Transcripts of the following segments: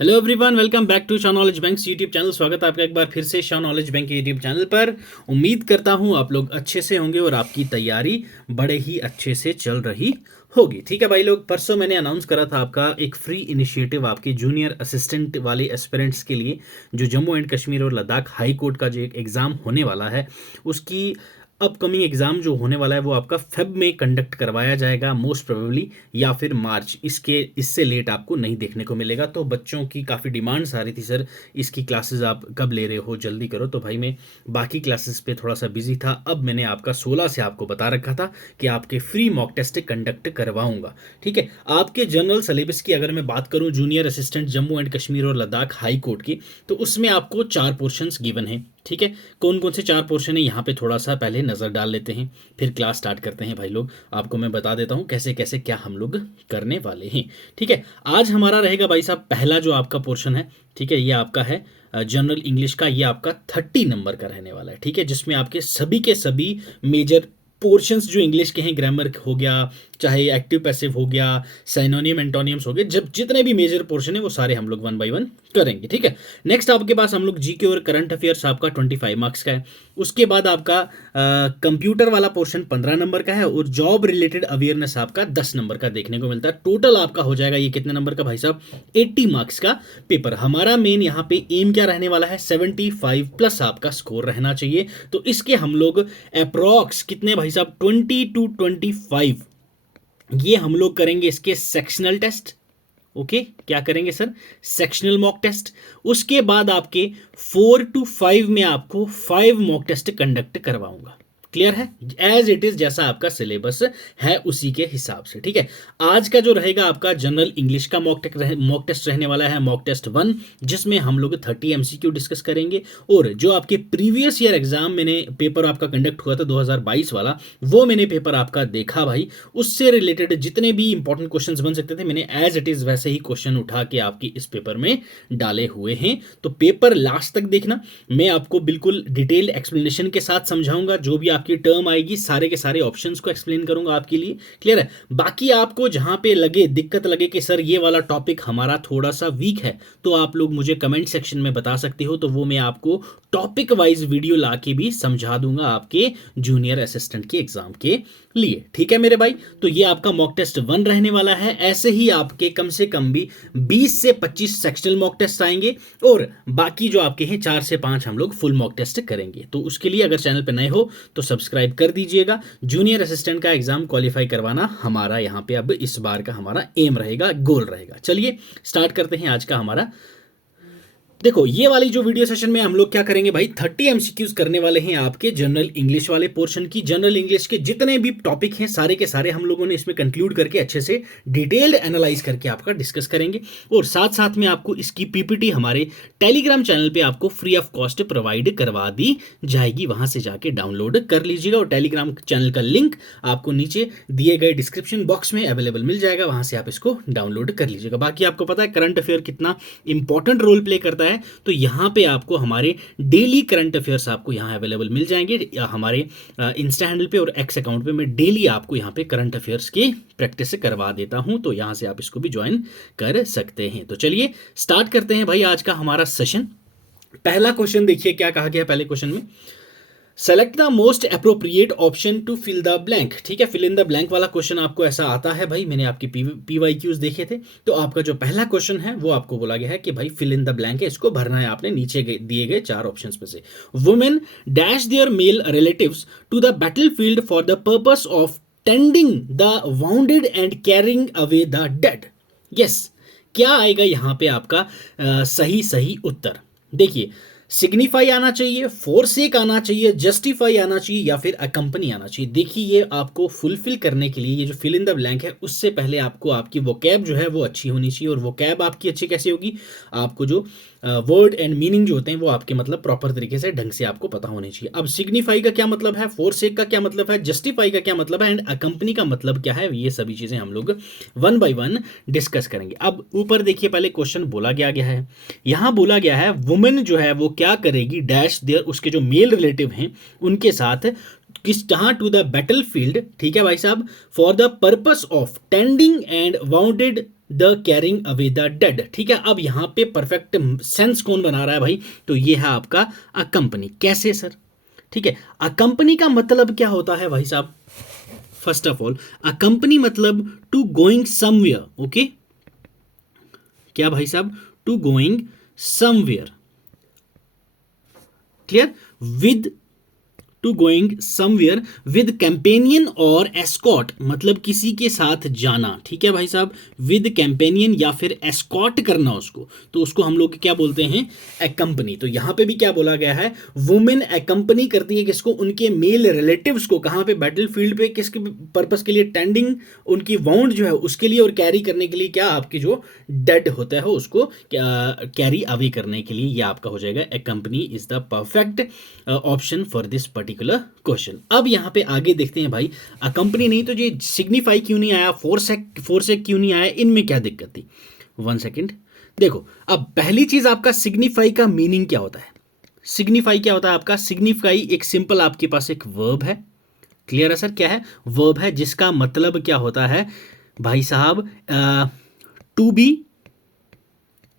Hello everyone, welcome back to Shah knowledge bank YouTube channel. स्वागत है आपका एक बार फिर से Shah knowledge bank YouTube channel पर। उम्मीद करता हूं आप लोग अच्छे से होंगे और आपकी तैयारी बड़े ही अच्छे से चल रही होगी। ठीक है भाई लोग, परसों मैंने अनाउंस करा था आपका एक फ्री इनिशिएटिव आपके जूनियर असिस्टेंट वाले एस्पिरेंट्स के लिए, जो जम्मू एंड कश्मीर और लद्दाख हाई कोर्ट का जो एक एग्ज़ाम होने वाला है, उसकी अपकमिंग एग्ज़ाम जो होने वाला है वो आपका फेब में कंडक्ट करवाया जाएगा मोस्ट प्रोबेबली, या फिर मार्च। इससे लेट आपको नहीं देखने को मिलेगा। तो बच्चों की काफ़ी डिमांड्स आ रही थी, सर इसकी क्लासेस आप कब ले रहे हो, जल्दी करो। तो भाई मैं बाकी क्लासेस पे थोड़ा सा बिजी था। अब मैंने आपका 16 से आपको बता रखा था कि आपके फ्री मॉक टेस्ट कंडक्ट करवाऊंगा। ठीक है, आपके जनरल सिलेबस की अगर मैं बात करूं junior assistant Jammu and Kashmir और लद्दाख हाई कोर्ट की, तो उसमें आपको 4 पोर्शंस गिवन है। ठीक है, कौन कौन से 4 पोर्शन है यहाँ पे थोड़ा सा पहले नज़र डाल लेते हैं, फिर क्लास स्टार्ट करते हैं भाई लोग। आपको मैं बता देता हूँ कैसे कैसे क्या हम लोग करने वाले हैं। ठीक है, आज हमारा रहेगा भाई साहब पहला जो आपका पोर्शन है, ठीक है, ये आपका है जनरल इंग्लिश का। ये आपका 30 नंबर का रहने वाला है। ठीक है, जिसमें आपके सभी के सभी मेजर पोर्शंस जो इंग्लिश के हैं, ग्रामर हो गया, चाहे एक्टिव पैसिव हो गया, साइनोनियम एंटोनियम्स हो गए, जब जितने भी मेजर पोर्शन है वो सारे हम लोग वन बाय वन करेंगे। ठीक है, नेक्स्ट आपके पास हम लोग जीके और करंट अफेयर्स आपका 25 मार्क्स का है। उसके बाद आपका कंप्यूटर वाला पोर्शन 15 नंबर का है और जॉब रिलेटेड अवेयरनेस आपका 10 नंबर का देखने को मिलता है। टोटल आपका हो जाएगा ये कितने नंबर का भाई साहब, 80 मार्क्स का पेपर। हमारा मेन यहाँ पे एम क्या रहने वाला है, 75 प्लस आपका स्कोर रहना चाहिए। तो इसके हम लोग अप्रॉक्स कितने भाई साहब, 20 to 25 ये हम लोग करेंगे इसके सेक्शनल टेस्ट। ओके, क्या करेंगे सर, सेक्शनल मॉक टेस्ट। उसके बाद आपके 4 to 5 में आपको 5 मॉक टेस्ट कंडक्ट करवाऊंगा। क्लियर है, एज इट इज जैसा आपका सिलेबस है उसी के हिसाब से। ठीक है, आज का जो रहेगा आपका जनरल इंग्लिश का मॉक टेस्ट रहने वाला है, मॉक टेस्ट 1, जिसमें हम लोग 30 एमसीक्यू डिस्कस करेंगे। और जो आपके प्रीवियस ईयर एग्जाम मैंने पेपर आपका कंडक्ट हुआ था 2022 वाला, वो मैंने पेपर आपका देखा भाई। उससे रिलेटेड जितने भी इंपॉर्टेंट क्वेश्चन बन सकते थे, मैंने एज इट इज वैसे ही क्वेश्चन उठा के आपकी इस पेपर में डाले हुए हैं। तो पेपर लास्ट तक देखना, मैं आपको बिल्कुल डिटेल एक्सप्लेनेशन के साथ समझाऊंगा। जो भी आपकी टर्म आएगी सारे के सारे ऑप्शंस को एक्सप्लेन करूंगा आपके लिए। क्लियर है, बाकी आपको जहां पे लगे दिक्कत लगे कि सर ये वाला टॉपिक हमारा थोड़ा सा वीक है, तो आप लोग मुझे कमेंट सेक्शन में बता सकते हो। तो वो मैं आपको टॉपिक वाइज वीडियो ला के भी समझा दूंगा आपके जूनियर असिस्टेंट के एग्जाम के लिए। ठीक है मेरे भाई, तो ये आपका मॉक टेस्ट 1 रहने वाला है। ऐसे ही आपके कम से कम भी 20 से 25 सेक्शनल मॉक टेस्ट आएंगे और बाकी जो आपके हैं 4 से 5 हम लोग फुल मॉक टेस्ट करेंगे। तो उसके लिए अगर चैनल पर नए हो तो सब्सक्राइब कर दीजिएगा। जूनियर असिस्टेंट का एग्जाम क्वालिफाई करवाना हमारा यहाँ पे अब इस बार का हमारा एम रहेगा, गोल रहेगा। चलिए स्टार्ट करते हैं आज का हमारा। देखो, ये वाली जो वीडियो सेशन में हम लोग क्या करेंगे भाई, 30 एमसीक्यूज करने वाले हैं आपके जनरल इंग्लिश वाले पोर्शन की। जनरल इंग्लिश के जितने भी टॉपिक हैं सारे के सारे हम लोगों ने इसमें कंक्लूड करके अच्छे से डिटेल्ड एनालाइज करके आपका डिस्कस करेंगे। और साथ साथ में आपको इसकी पीपीटी हमारे टेलीग्राम चैनल पे आपको फ्री ऑफ कॉस्ट प्रोवाइड करवा दी जाएगी। वहां से जाके डाउनलोड कर लीजिएगा और टेलीग्राम चैनल का लिंक आपको नीचे दिए गए डिस्क्रिप्शन बॉक्स में अवेलेबल मिल जाएगा, वहां से आप इसको डाउनलोड कर लीजिएगा। बाकी आपको पता है करंट अफेयर कितना इंपॉर्टेंट रोल प्ले करता है, तो यहाँ पे आपको हमारे डेली करंट अफेयर्स आपको यहाँ अवेलेबल मिल जाएंगे। हमारे इंस्टा हैंडल पे और एक्स अकाउंट पे मैं डेली आपको यहाँ पे करंट अफेयर्स की प्रैक्टिस करवा देता हूँ, तो यहाँ से आप इसको भी ज्वाइन कर सकते हैं। तो चलिए स्टार्ट करते हैं भाई आज का हमारा सेशन। पहला क्वेश्चन देखिए क्या कहा गया पहले क्वेश्चन में, select the most appropriate option to fill the blank. ठीक है, फिल इन द ब्लैंक वाला क्वेश्चन आपको ऐसा आता है भाई। मैंने आपकी पीवाईक्यूज देखे थे, तो आपका जो पहला क्वेश्चन है वो आपको बोला गया है कि भाई फिल इन द ब्लैंक है, इसको भरना है आपने नीचे दिए गए 4 ऑप्शंस में से। Women dash their male relatives to the battlefield for the purpose of tending the wounded and carrying away the dead. Yes, क्या आएगा यहाँ पे आपका सही उत्तर। देखिए, सिग्निफाई आना चाहिए, फोरसेक आना चाहिए, जस्टिफाई आना चाहिए, या फिर अकंपनी आना चाहिए। देखिए, ये आपको फुलफिल करने के लिए ये जो फिल इन द ब्लैंक है, उससे पहले आपको आपकी वोकैब जो है वो अच्छी होनी चाहिए। और वोकैब आपकी अच्छी कैसे होगी, आपको जो वर्ड एंड मीनिंग जो होते हैं वो आपके मतलब प्रॉपर तरीके से ढंग से आपको पता होने चाहिए। अब सिग्निफाई का क्या मतलब है, फोरसेक का क्या मतलब है, जस्टिफाई का क्या मतलब है, एंड अकंपनी का मतलब क्या है, ये सभी चीज़ें हम लोग 1 by 1 डिस्कस करेंगे। अब ऊपर देखिए पहले क्वेश्चन बोला गया है, यहाँ बोला गया है वुमेन जो है वो क्या करेगी, डैश देयर, उसके जो मेल रिलेटिव हैं उनके साथ किस जहां टू द बैटल फील्ड। ठीक है भाई साहब, for the purpose of tending and bounded the carrying away the dead. ठीक है, अब यहाँ पे परफेक्ट सेंस कौन बना रहा है भाई, तो ये है आपका अकंपनी। कैसे सर? ठीक है, अकंपनी का मतलब क्या होता है भाई साहब? फर्स्ट ऑफ ऑल अकंपनी मतलब टू गोइंग समवेयर। ओके, क्या भाई साहब? To going somewhere, clear, with, to going somewhere with companion और एस्कॉट, मतलब किसी के साथ जाना। ठीक है भाई साहब, विद कैंपेनियन या फिर एस्कॉट करना उसको, तो उसको हम लोग क्या बोलते हैं? एकंपनी। तो यहां पे भी क्या बोला गया है? वुमेन एकंपनी करती है किसको? उनके मेल रिलेटिव्स को। कहां पे? बैटलफील्ड पे। किसके पर्पस के लिए? टेंडिंग उनकी वाउंड जो है उसके लिए, और कैरी करने के लिए क्या? आपकी जो डेड होता है उसको कैरी अवे करने के लिए, ये आपका हो जाएगा a company is the perfect option for this particular question. अब यहां पे आगे देखते हैं भाई, अकंपनी नहीं तो ये सिग्निफाई क्यों नहीं आया, फोरसेक क्यों नहीं आया, इनमें क्या दिक्कत थी? 1 सेकेंड, देखो। अब पहली चीज आपका सिग्निफाई का मीनिंग क्या होता है? सिग्निफाई क्या होता है आपका? सिग्निफाई एक सिंपल आपके पास एक वर्ब है। क्लियर है सर? क्या है? वर्ब है, जिसका मतलब क्या होता है भाई साहब? To be,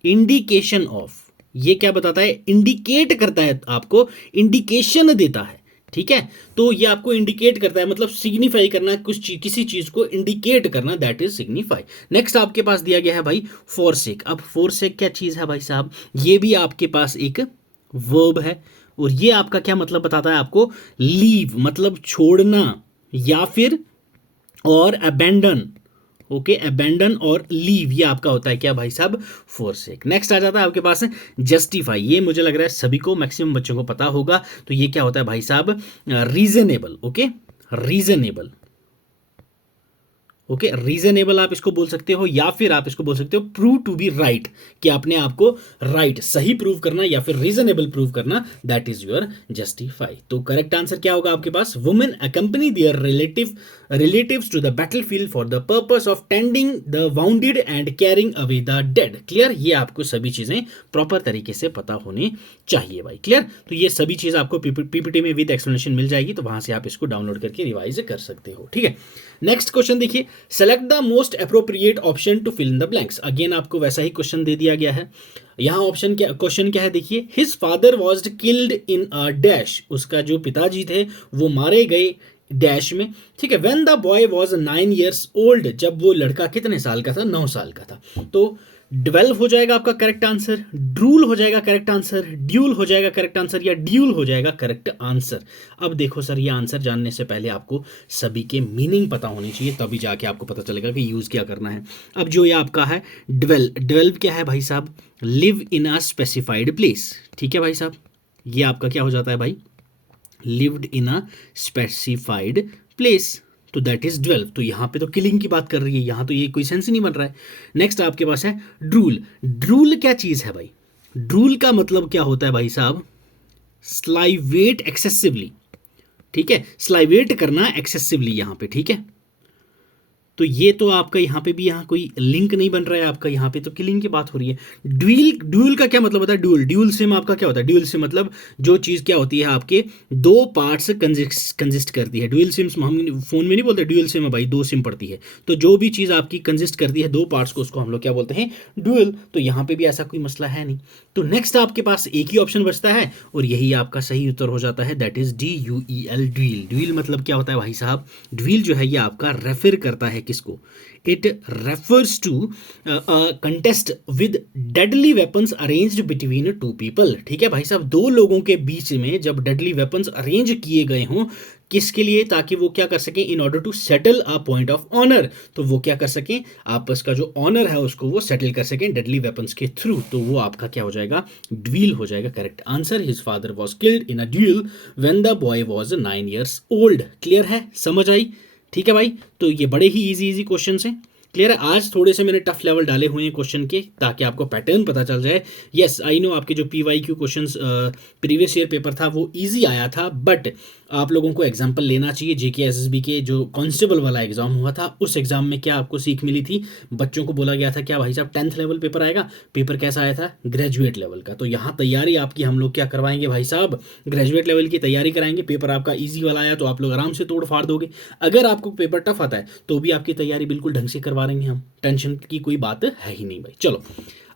indication of. ये क्या बताता है? इंडिकेट करता है आपको, इंडिकेशन देता है। ठीक है, तो ये आपको इंडिकेट करता है, मतलब सिग्निफाई करना, किसी चीज को इंडिकेट करना, दैट इज सिग्निफाई। नेक्स्ट आपके पास दिया गया है भाई फोरसेक। अब फोरसेक क्या चीज है भाई साहब? ये भी आपके पास एक वर्ब है, और ये आपका क्या मतलब बताता है आपको? लीव, मतलब छोड़ना, या फिर और अबेंडन। ओके, अबेंडन और लीव, ये आपका होता है क्या भाई साहब? फोरसेक। नेक्स्ट आ जाता है आपके पास जस्टिफाई। ये मुझे लग रहा है सभी को, मैक्सिमम बच्चों को पता होगा। तो ये क्या होता है भाई साहब? Reasonable. Okay, reasonable. Okay, reasonable आप इसको बोल सकते हो, या फिर आप इसको बोल सकते हो प्रूव टू बी राइट, कि आपने आपको राइट, सही प्रूव करना, या फिर रीजनेबल प्रूव करना, दैट इज योर जस्टिफाई। तो करेक्ट आंसर क्या होगा आपके पास? Women accompany their relatives to the battlefield for the purpose of tending the wounded and carrying away the dead. Clear? ये आपको सभी चीजें प्रॉपर तरीके से पता होनी चाहिए भाई। क्लियर? तो ये सभी चीज आपको पीपीटी में विद एक्सप्लेनेशन मिल जाएगी, तो वहां से आप इसको डाउनलोड करके रिवाइज कर सकते हो। ठीक है, नेक्स्ट क्वेश्चन देखिए, select the most appropriate option to fill in the blanks. Again आपको वैसा ही क्वेश्चन दे दिया गया है। यहां ऑप्शन क्या, क्वेश्चन क्या है देखिए, his father was killed in a dash. उसका जो पिताजी थे वो मारे गए डैश में। ठीक है, when the boy was 9 years old. जब वो लड़का कितने साल का था? 9 साल का था। तो 12 हो जाएगा आपका करेक्ट आंसर, ड्रूल हो जाएगा करेक्ट आंसर, ड्यूल हो जाएगा करेक्ट आंसर, या ड्यूल हो जाएगा करेक्ट आंसर। अब देखो सर, ये आंसर जानने से पहले आपको सभी के मीनिंग पता होने चाहिए, तभी जाके आपको पता चलेगा कि यूज़ क्या करना है। अब जो ये आपका है ड्वेल्व क्या है भाई साहब? Live in a specified place. ठीक है भाई साहब, ये आपका क्या हो जाता है भाई? Lived in a specified place, तो दैट इज 12। तो यहां पे तो किलिंग की बात कर रही है, यहां तो ये कोई सेंस ही नहीं बन रहा है। नेक्स्ट आपके पास है ड्रूल। ड्रूल क्या चीज है भाई? ड्रूल का मतलब क्या होता है भाई साहब? स्लाइवेट एक्सेसिवली। ठीक है, स्लाइवेट करना एक्सेसिवली यहां पे। ठीक है, तो ये तो आपका यहाँ पे भी यहाँ कोई लिंक नहीं बन रहा है आपका, यहाँ पे तो किलिंग की बात हो रही है। ड्यूल का क्या मतलब होता है? ड्यूल सिम आपका क्या होता है? ड्यूल सिम मतलब जो चीज़ क्या होती है आपके दो पार्ट्स कंजिस्ट करती है। ड्यूल सिम्स हम फोन में नहीं बोलते ड्यूल सिम है भाई, 2 सिम पड़ती है। तो जो भी चीज़ आपकी कंजिस्ट करती है 2 पार्ट्स को, उसको हम लोग क्या बोलते हैं? ड्यूल। तो यहाँ पे भी ऐसा कोई मसला है नहीं। तो नेक्स्ट आपके पास एक ही ऑप्शन बचता है, और यही आपका सही उत्तर हो जाता है, that is DUEL, dual. Dual मतलब क्या होता है भाई साहब? ड्यूल जो है ये आपका रेफर करता है किसको? It refers to contest with deadly weapons arranged between 2 people। ठीक है भाई साहब, 2 लोगों के बीच में जब डेडली वेपन्स अरेंज किए गए हों, किसके लिए? ताकि वो क्या कर सकें? In order to settle a point of honour. तो वो क्या कर सकें? आपस का जो ऑनर है उसको वो सेटल कर सकें डेडली वेपन्स के थ्रू। तो वो आपका क्या हो जाएगा? ड्यूल हो जाएगा correct answer. His father was killed in a dual when the boy was 9 years old. Clear है? समझ आई? ठीक है भाई, तो ये बड़े ही इजी क्वेश्चन हैं। क्लियर है? आज थोड़े से मैंने टफ लेवल डाले हुए हैं क्वेश्चन के, ताकि आपको पैटर्न पता चल जाए। यस आई नो, आपके जो PYQ questions previous year paper था वो इजी आया था, बट आप लोगों को एग्जाम्पल लेना चाहिए जेके एसएसबी के जो कांस्टेबल वाला एग्जाम हुआ था, उस एग्जाम में क्या आपको सीख मिली थी? बच्चों को बोला गया था क्या भाई साहब 10th लेवल पेपर आएगा, पेपर कैसा आया था? ग्रेजुएट लेवल का। तो यहाँ तैयारी आपकी हम लोग क्या करवाएंगे भाई साहब, ग्रेजुएट लेवल की तैयारी कराएंगे। पेपर आपका ईजी वाला आया तो आप लोग आराम से तोड़ फाड़ दोगे। अगर आपको पेपर टफ आता है तो भी आपकी तैयारी बिल्कुल ढंग से करवा देंगे हम, टेंशन की कोई बात है ही नहीं भाई। चलो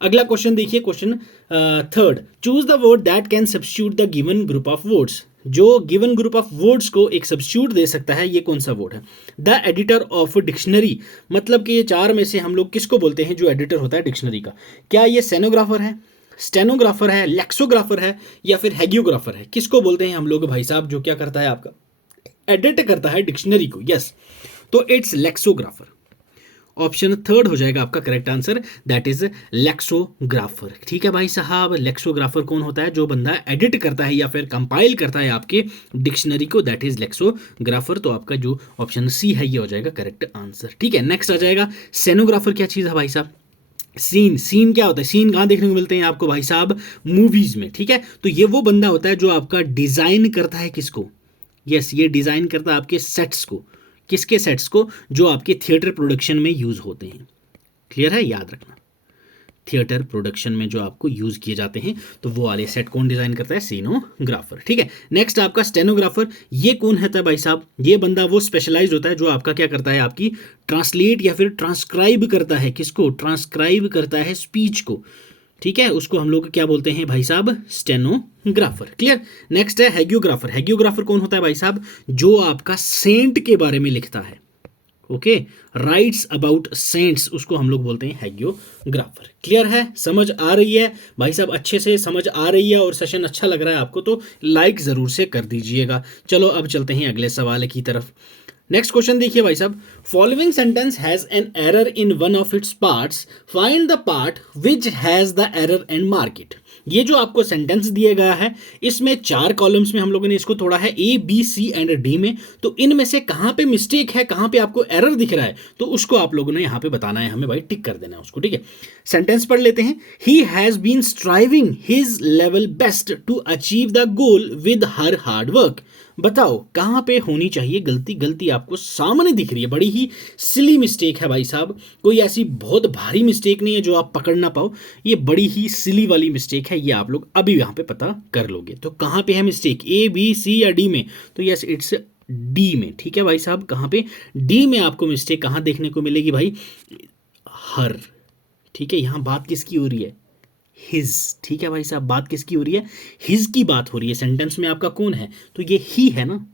अगला क्वेश्चन देखिए, question third, choose the word that can substitute the given group of words. जो गिवन ग्रुप ऑफ वर्ड्स को एक सब्स्टिट्यूट दे सकता है, ये कौन सा वर्ड है? द एडिटर ऑफ डिक्शनरी, मतलब कि ये चार में से हम लोग किसको बोलते हैं जो एडिटर होता है डिक्शनरी का? क्या ये स्टेनोग्राफर है, स्टेनोग्राफर है, लेक्सोग्राफर है, या फिर हैगियोग्राफर है? किसको बोलते हैं हम लोग भाई साहब जो क्या करता है आपका एडिट करता है डिक्शनरी को? यस, तो इट्स लेक्सोग्राफर। ऑप्शन थर्ड हो जाएगा आपका करेक्ट आंसर, दैट इज लेक्सोग्राफर। ठीक है भाई साहब, लेक्सोग्राफर कौन होता है? जो बंदा एडिट करता है या फिर कंपाइल करता है आपके डिक्शनरी को, दैट इज लेक्सोग्राफर। तो आपका जो ऑप्शन सी है ये हो जाएगा करेक्ट आंसर। ठीक है, नेक्स्ट आ जाएगा सेनोग्राफर। क्या चीज़ है भाई साहब? सीन। सीन क्या होता है? सीन कहाँ देखने को मिलते हैं आपको भाई साहब? मूवीज में। ठीक है, तो ये वो बंदा होता है जो आपका डिजाइन करता है किसको? यस, ये डिजाइन करता है आपके सेट्स को। किसके सेट्स को? जो आपके थिएटर प्रोडक्शन में यूज होते हैं। क्लियर है, याद रखना, थिएटर प्रोडक्शन में जो आपको यूज किए जाते हैं, तो वो वाले सेट कौन डिजाइन करता है? सीनोग्राफर। ठीक है, नेक्स्ट आपका स्टेनोग्राफर। ये कौन है भाई साहब? ये बंदा वो स्पेशलाइज्ड होता है जो आपका क्या करता है, आपकी ट्रांसलेट या फिर ट्रांसक्राइब करता है। किसको? ट्रांसक्राइब करता है स्पीच को। ठीक है, उसको हम लोग क्या बोलते हैं भाई साहब? स्टेनोग्राफर। क्लियर। नेक्स्ट है हैगियोग्राफर। हैगियोग्राफर कौन होता है भाई साहब? जो आपका सेंट के बारे में लिखता है। ओके, राइट्स अबाउट सेंट्स, उसको हम लोग बोलते हैं हैगियोग्राफर। क्लियर है, समझ आ रही है भाई साहब? अच्छे से समझ आ रही है और सेशन अच्छा लग रहा है आपको तो लाइक जरूर से कर दीजिएगा। चलो अब चलते हैं अगले सवाल की तरफ। नेक्स्ट क्वेश्चन देखिए भाई साहब, following sentence has an error in one of its parts, find the part which has the error and mark it. ये जो आपको सेंटेंस दिया गया है, इसमें 4 कॉलम्स में हम लोगों ने इसको तोड़ा है, A B C and D में। तो इनमें से कहां पे मिस्टेक है, कहां पे आपको एरर दिख रहा है, तो उसको आप लोगों ने यहां पे बताना है हमें भाई, टिक कर देना है उसको। ठीक है, सेंटेंस पढ़ लेते हैं। He has been striving his level best to achieve the goal with her hard work. बताओ कहां पे होनी चाहिए गलती? गलती आपको सामने दिख रही है, बड़ी ही सिली मिस्टेक है भाई साहब, कोई ऐसी बहुत भारी मिस्टेक नहीं है जो आप पकड़ ना पाओ, ये बड़ी ही सिली वाली मिस्टेक है, ये आप लोग अभी यहां पे पता कर लोगे। तो कहां पे है मिस्टेक, ए बी सी या डी में? तो यस, इट्स डी में। ठीक है भाई साहब, कहां पे? डी में आपको मिस्टेक कहां देखने को मिलेगी भाई? हर। ठीक है, यहां बात किसकी हो रही है? हिज। ठीक है भाई साहब, बात किसकी हो रही है? हिज की बात हो रही है। सेंटेंस में आपका कौन है? तो ये ही है ना।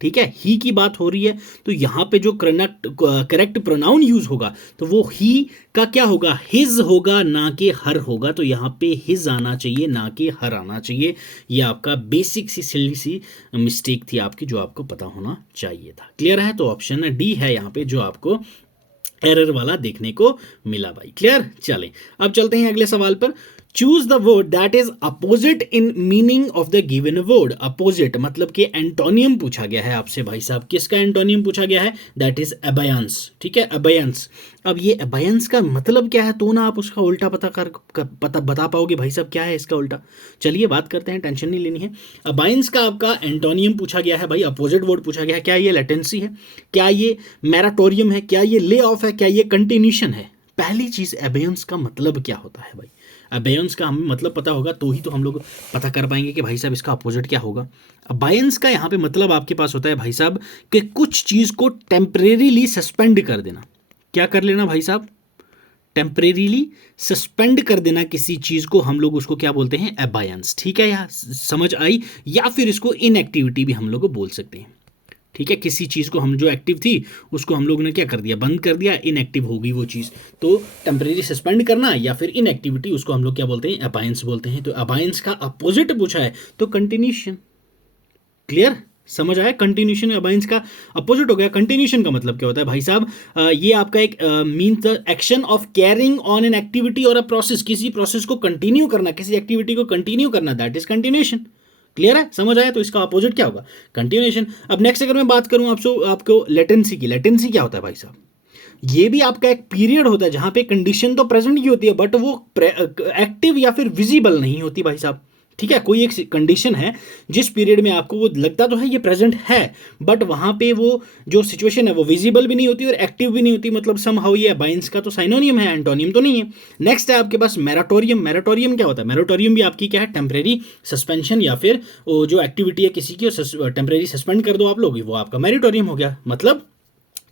ठीक है, ही की बात हो रही है, तो यहां पे जो करेक्ट प्रोनाउन यूज होगा तो वो ही का क्या होगा? हिज होगा, ना कि हर होगा। तो यहां पे हिज आना चाहिए, ना कि हर आना चाहिए। ये आपका बेसिक सी सिली सी मिस्टेक थी आपकी, जो आपको पता होना चाहिए था। क्लियर है, तो ऑप्शन डी है यहां पे जो आपको एरर वाला देखने को मिला भाई। क्लियर, चलें अब चलते हैं अगले सवाल पर। Choose the word that is opposite in meaning of the given word. Opposite मतलब कि एंटोनियम पूछा गया है आपसे भाई साहब। किसका एंटोनियम पूछा गया है? That is abeyance. ठीक है, अबेयंस। अब ये अबेयंस का मतलब क्या है, तो ना आप उसका उल्टा बता पाओगे भाई साहब, क्या है इसका उल्टा? चलिए बात करते हैं, टेंशन नहीं लेनी है। अबायंस का आपका एंटोनियम पूछा गया है भाई, अपोजिट वर्ड पूछा गया है। क्या ये लेटेंसी है? क्या ये मैराटोरियम है? क्या ये ले ऑफ है? क्या ये कंटिन्यूशन है? पहली चीज, अबेयंस का मतलब क्या होता है भाई? अबेयंस का हमें मतलब पता होगा तो ही तो हम लोग पता कर पाएंगे कि भाई साहब इसका अपोजिट क्या होगा। अबायंस का यहाँ पे मतलब आपके पास होता है भाई साहब कि कुछ चीज़ को टेम्परेरीली सस्पेंड कर देना। क्या कर लेना भाई साहब? टेम्परेरीली सस्पेंड कर देना किसी चीज़ को, हम लोग उसको क्या बोलते हैं? अबायंस। ठीक है, यहाँ समझ आई? या फिर इसको इनएक्टिविटी भी हम लोग बोल सकते हैं। ठीक है, किसी चीज़ को हम जो एक्टिव थी उसको हम लोगों ने क्या कर दिया? बंद कर दिया, इनएक्टिव हो गई वो चीज़। तो टेम्परेरी सस्पेंड करना या फिर इनएक्टिविटी, उसको हम लोग क्या बोलते हैं? अबायंस बोलते हैं। तो अबायंस का अपोजिट पूछा है तो कंटिन्यूशन। क्लियर, समझ आया? कंटिन्यूशन अबायंस का अपोजिट हो गया। कंटिन्यूशन का मतलब क्या होता है भाई साहब? ये आपका एक means the action of carrying on an activity और अ प्रोसेस। किसी प्रोसेस को कंटिन्यू करना, किसी एक्टिविटी को कंटिन्यू करना, दैट इज कंटिन्यूशन। क्लियर है, समझ आया? तो इसका अपोजिट क्या होगा? कंटिन्यूएशन। अब नेक्स्ट अगर मैं बात करूं आपको लेटेंसी की, लेटेंसी क्या होता है भाई साहब? ये भी आपका एक पीरियड होता है जहां पे कंडीशन तो प्रेजेंट की होती है बट वो एक्टिव या फिर विजिबल नहीं होती भाई साहब। ठीक है, कोई एक कंडीशन है जिस पीरियड में आपको वो लगता तो है ये प्रेजेंट है, बट वहां पे वो जो सिचुएशन है वो विजिबल भी नहीं होती और एक्टिव भी नहीं होती, मतलब समहाउ ये बाइंस का तो साइनोनियम है, एंटोनियम तो नहीं है। नेक्स्ट है आपके पास मैराटोरियम। मैराटोरियम क्या होता है? मैराटोरियम भी आपकी क्या है? टेम्परेरी सस्पेंशन, या फिर वो जो एक्टिविटी है किसी की टेम्परेरी सस्पेंड कर दो आप लोग, वो आपका मैराटोरियम हो गया। मतलब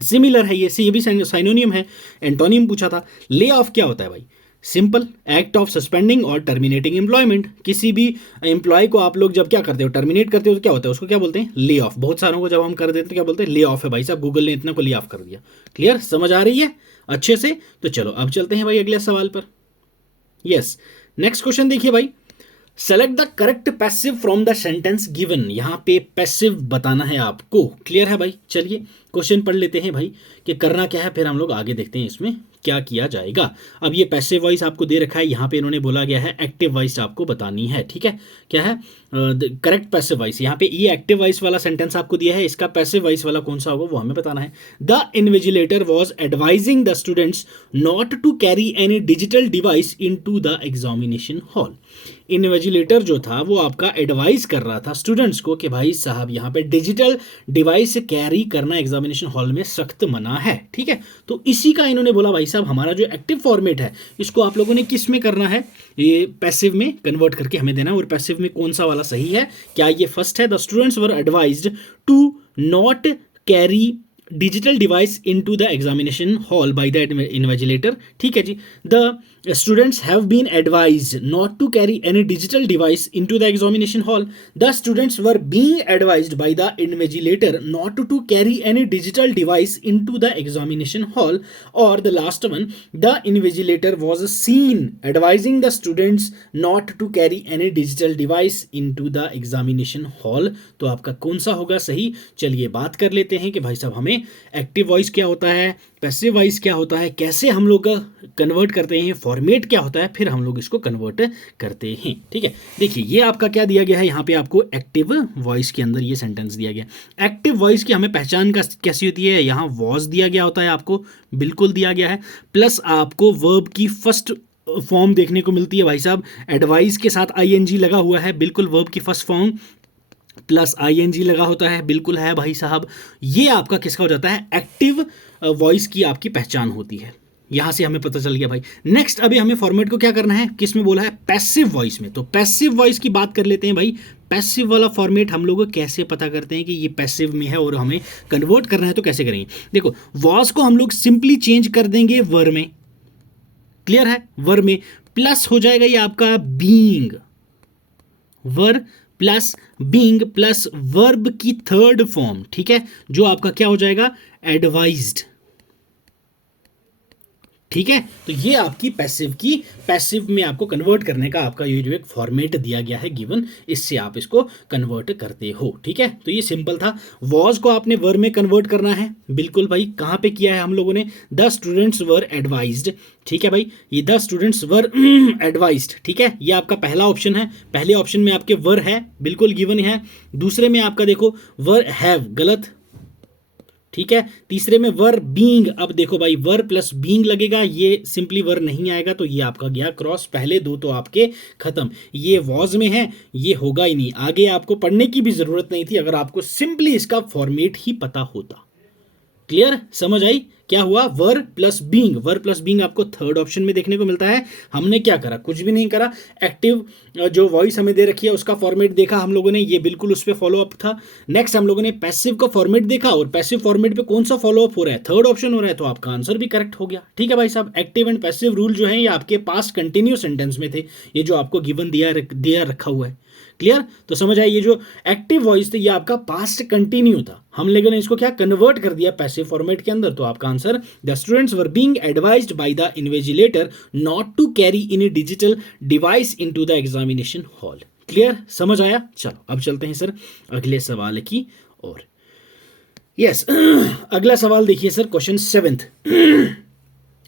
सिमिलर है ये भी साइनोनियम है। एंटोनियम पूछा था। ले ऑफ क्या होता है भाई? सिंपल, एक्ट ऑफ सस्पेंडिंग और टर्मिनेटिंग एम्प्लॉयमेंट। किसी भी एम्प्लॉय को आप लोग जब क्या करते हो, टर्मिनेट करते हो, तो क्या होता है? उसको क्या बोलते हैं? Lay off. बहुत सारों को जब हम कर देते हैं तो क्या बोलते हैं? ले ऑफ है भाई साहब, गूगल ने इतना को ले ऑफ कर दिया। क्लियर? समझ आ रही है अच्छे से? तो चलो अब चलते हैं भाई अगले सवाल पर। यस, नेक्स्ट क्वेश्चन देखिए भाई। Select the correct passive from the sentence given. यहां पे पैसिव बताना है आपको। क्लियर है भाई? चलिए क्वेश्चन पढ़ लेते हैं भाई कि करना क्या है, फिर हम लोग आगे देखते हैं इसमें क्या किया जाएगा। अब ये पैसिव वॉइस आपको दे रखा है, यहाँ पे इन्होंने बोला गया है एक्टिव वॉइस आपको बतानी है। ठीक है, क्या है करेक्ट पैसिव वॉइस? यहाँ पे ये एक्टिव वॉइस वाला सेंटेंस आपको दिया है, इसका पैसिव वॉइस वाला कौन सा होगा वो हमें बताना है। The invigilator was advising the students not to carry any digital device in to the examination hall. Invigilator जो था वो आपका एडवाइस कर रहा था स्टूडेंट्स को कि भाई साहब यहाँ पे डिजिटल डिवाइस कैरी करना एग्जामिनेशन हॉल में सख्त मना है। ठीक है, तो इसी का इन्होंने बोला भाई साहब हमारा जो एक्टिव फॉर्मेट है इसको आप लोगों ने किस में करना है? ये पैसिव में कन्वर्ट करके हमें देना है। और पैसिव में कौन सा वाला सही है? क्या ये फर्स्ट है? The students were advised to not carry digital device in to the examination hall by the invigilator. ठीक है जी, the students have been advised not to carry any digital device into the examination hall. The students were being advised by the invigilator not to carry any digital device into the examination hall. Or the last one, the invigilator was seen advising the students not to carry any digital device into the examination hall. तो आपका कौन सा होगा सही? चलिए बात कर लेते हैं कि भाई साहब हमें एक्टिव वॉइस क्या होता है, पैसिव वॉइस क्या होता है, कैसे हम लोग कन्वर्ट करते हैं, फॉर्मेट क्या होता है, फिर हम लोग इसको कन्वर्ट करते हैं। ठीक है, देखिए ये आपका क्या दिया गया है, यहाँ पे आपको एक्टिव वॉइस के अंदर ये सेंटेंस दिया गया। एक्टिव वॉइस की हमें पहचान का कैसी होती है? यहाँ वॉज दिया गया होता है आपको, बिल्कुल दिया गया है, प्लस आपको वर्ब की फर्स्ट फॉर्म देखने को मिलती है भाई साहब। एडवाइस के साथ आईएनजी लगा हुआ है, बिल्कुल वर्ब की फर्स्ट फॉर्म प्लस आईएनजी लगा होता है, बिल्कुल है भाई साहब। ये आपका किसका हो जाता है? एक्टिव वॉइस की आपकी पहचान होती है। यहां से हमें पता चल गया भाई। नेक्स्ट अभी हमें फॉर्मेट को क्या करना है, किस में बोला है? पैसिव वॉइस में। तो पैसिव वॉइस की बात कर लेते हैं भाई। पैसिव वाला फॉर्मेट हम लोग कैसे पता करते हैं कि ये पैसिव में है और हमें कन्वर्ट करना है, तो कैसे करेंगे? देखो, वॉज को हम लोग सिंपली चेंज कर देंगे वर में। क्लियर है? वर में प्लस हो जाएगा ये आपका बीइंग, वर प्लस बीइंग प्लस वर्ब की थर्ड फॉर्म। ठीक है, जो आपका क्या हो जाएगा? एडवाइज्ड। ठीक है, तो ये आपकी पैसिव में आपको कन्वर्ट करने का आपका ये जो एक फॉर्मेट दिया गया है गिवन, इससे आप इसको कन्वर्ट करते हो। ठीक है, तो ये सिंपल था। वॉज को आपने वर में कन्वर्ट करना है, बिल्कुल भाई। कहां पे किया है हम लोगों ने? The students were advised. ठीक है भाई, ये द स्टूडेंट्स वर एडवाइज्ड। ठीक है, ये आपका पहला ऑप्शन है। पहले ऑप्शन में आपके वर है, बिल्कुल गिवन है। दूसरे में आपका देखो वर हैव, गलत। ठीक है, तीसरे में वर बीइंग। अब देखो भाई, वर प्लस बीइंग लगेगा, ये सिंपली वर नहीं आएगा, तो ये आपका गया क्रॉस। पहले दो तो आपके खत्म। ये वॉज में है, ये होगा ही नहीं। आगे आपको पढ़ने की भी जरूरत नहीं थी अगर आपको सिंपली इसका फॉर्मेट ही पता होता। क्लियर? समझ आई क्या हुआ? वर प्लस बीइंग, वर प्लस बीइंग आपको थर्ड ऑप्शन में देखने को मिलता है। हमने क्या करा? कुछ भी नहीं करा। एक्टिव जो वॉइस हमें दे रखी है उसका फॉर्मेट देखा हम लोगों ने, ये बिल्कुल उस पर फॉलो अप था। नेक्स्ट हम लोगों ने पैसिव का फॉर्मेट देखा, और पैसिव फॉर्मेट पे कौन सा फॉलो अप हो रहा है? थर्ड ऑप्शन हो रहा है, तो आपका आंसर भी करेक्ट हो गया। ठीक है भाई साहब, एक्टिव एंड पैसिव रूल जो है ये आपके पास्ट कंटिन्यूस सेंटेंस में थे, ये जो आपको गिवन दिया रखा हुआ है। क्लियर? तो समझ आए, ये जो एक्टिव वॉइस थे ये आपका पास्ट कंटिन्यू था, हम लोगों ने इसको क्या कन्वर्ट कर दिया पैसिव फॉर्मेट के अंदर। तो आपका answer, the students were being advised by the invigilator not to carry any digital device into the examination hall. Clear? समझ आया? चलो अब चलते हैं सर अगले सवाल की ओर। यस, अगला सवाल देखिए sir, question 7th।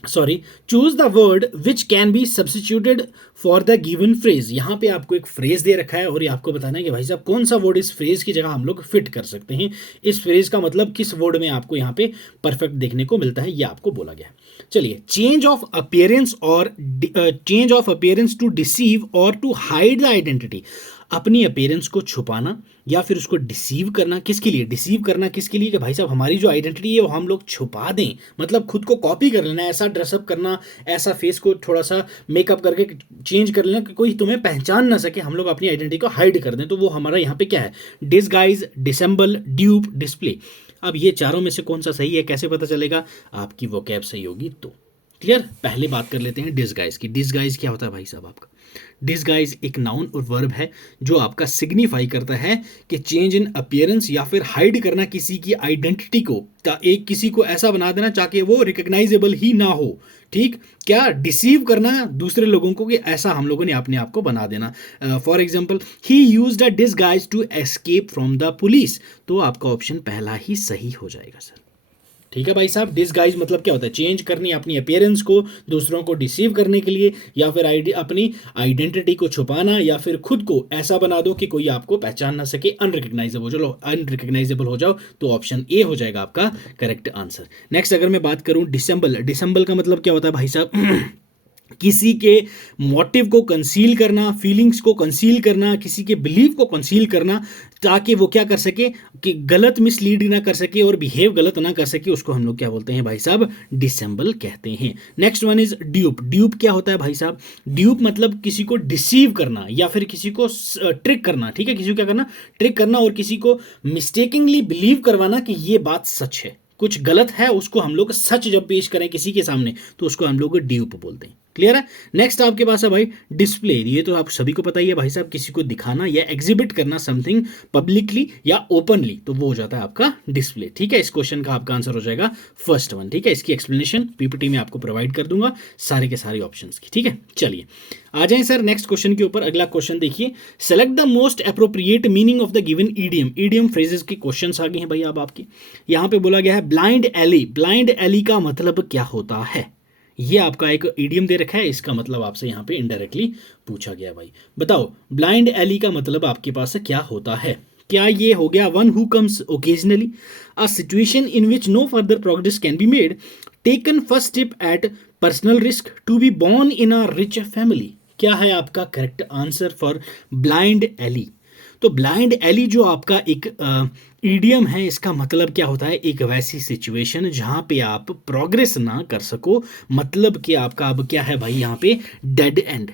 Sorry, choose the word which can be substituted for the given phrase. यहाँ पे आपको एक फ्रेज दे रखा है और ये आपको बताना है कि भाई साहब कौन सा वर्ड इस फ्रेज की जगह हम लोग फिट कर सकते हैं, इस फ्रेज का मतलब किस वर्ड में आपको यहाँ पे परफेक्ट देखने को मिलता है, ये आपको बोला गया है। चलिए, चेंज ऑफ अपियरेंस और change of appearance to deceive और टू हाइड द आइडेंटिटी। अपनी अपेयरेंस को छुपाना या फिर उसको डिसीव करना, किसके लिए डिसीव करना, किसके लिए कि भाई साहब हमारी जो आइडेंटिटी है वो हम लोग छुपा दें, मतलब खुद को कॉपी कर लेना, ऐसा ड्रेसअप करना, ऐसा फेस को थोड़ा सा मेकअप करके चेंज कर लेना कि कोई तुम्हें पहचान ना सके, हम लोग अपनी आइडेंटिटी को हाइड कर दें। तो वो हमारा यहाँ पे क्या है, डिसगाइज, डिसेंबल, ड्यूप, डिस्प्ले। अब ये चारों में से कौन सा सही है, कैसे पता चलेगा, आपकी वोकैब सही होगी तो। क्लियर। पहले बात कर लेते हैं डिसगाइज की। डिसगाइज क्या होता है भाई साहब आपका, डिसगाइज एक नाउन और वर्ब है जो आपका सिग्निफाई करता है कि चेंज इन अपीयरेंस या फिर हाइड करना किसी की आइडेंटिटी को, एक किसी को ऐसा बना देना ताकि वो रिकग्नाइजेबल ही ना हो। ठीक, क्या डिसीव करना दूसरे लोगों को कि ऐसा हम लोगों ने अपने आप को बना देना। For example, he used a disguise to escape from the police. तो आपका ऑप्शन पहला ही सही हो जाएगा सर। ठीक है भाई साहब, डिसगाइज मतलब क्या होता है, चेंज करनी अपनी अपीयरेंस को दूसरों को डिसीव करने के लिए, या फिर अपनी आइडेंटिटी को छुपाना, या फिर खुद को ऐसा बना दो कि कोई आपको पहचान ना सके, अनरिकग्नाइजेबल। चलो अनरिकग्नाइजेबल हो जाओ तो ऑप्शन ए हो जाएगा आपका करेक्ट आंसर। नेक्स्ट अगर मैं बात करूं डिसेंबल, डिसेंबल का मतलब क्या होता है भाई साहब, किसी के मोटिव को कंसील करना, फीलिंग्स को कंसील करना, किसी के बिलीव को कंसील करना, ताकि वो क्या कर सके कि गलत मिसलीड ना कर सके और बिहेव गलत ना कर सके, उसको हम लोग क्या बोलते हैं भाई साहब, डिसेंबल कहते हैं। Next one is dupe. Dupe क्या होता है भाई साहब, ड्यूप मतलब किसी को डिसीव करना या फिर किसी को ट्रिक करना। ठीक है, किसी को क्या करना, ट्रिक करना, और किसी को मिस्टेकिंगली बिलीव करवाना कि ये बात सच है, कुछ गलत है उसको हम लोग सच जब पेश करें किसी के सामने तो उसको हम लोग ड्यूप बोलते हैं। क्लियर है। नेक्स्ट आपके पास है भाई डिस्प्ले। ये तो आप सभी को पता ही है भाई साहब, किसी को दिखाना या एग्जिबिट करना समथिंग पब्लिकली या ओपनली, तो वो हो जाता है आपका डिस्प्ले। ठीक है, इस क्वेश्चन का आपका आंसर हो जाएगा फर्स्ट वन। ठीक है, इसकी एक्सप्लेनेशन पीपीटी में आपको प्रोवाइड कर दूंगा सारे के सारे ऑप्शंस की। ठीक है, चलिए आ जाएं सर नेक्स्ट क्वेश्चन के ऊपर। अगला क्वेश्चन देखिए, select the most appropriate meaning of the given idiom. Idiom phrases के क्वेश्चंस आ गए हैं भाई। अब आपके यहाँ पे बोला गया है ब्लाइंड एली। ब्लाइंड एली का मतलब क्या होता है, ये आपका एक ईडियम दे रखा है, इसका मतलब आपसे यहाँ पे इनडायरेक्टली पूछा गया भाई। बताओ ब्लाइंड एली का मतलब आपके पास क्या होता है। क्या ये हो गया one who comes occasionally, a situation in which no further progress can be made, taken first step at personal risk, to be born in a rich family. क्या है आपका correct answer for blind alley. तो blind alley जो आपका एक idiom है, इसका मतलब क्या होता है, एक वैसी सिचुएशन जहां पे आप प्रोग्रेस ना कर सको, मतलब कि आपका अब क्या है भाई यहाँ पे डेड एंड।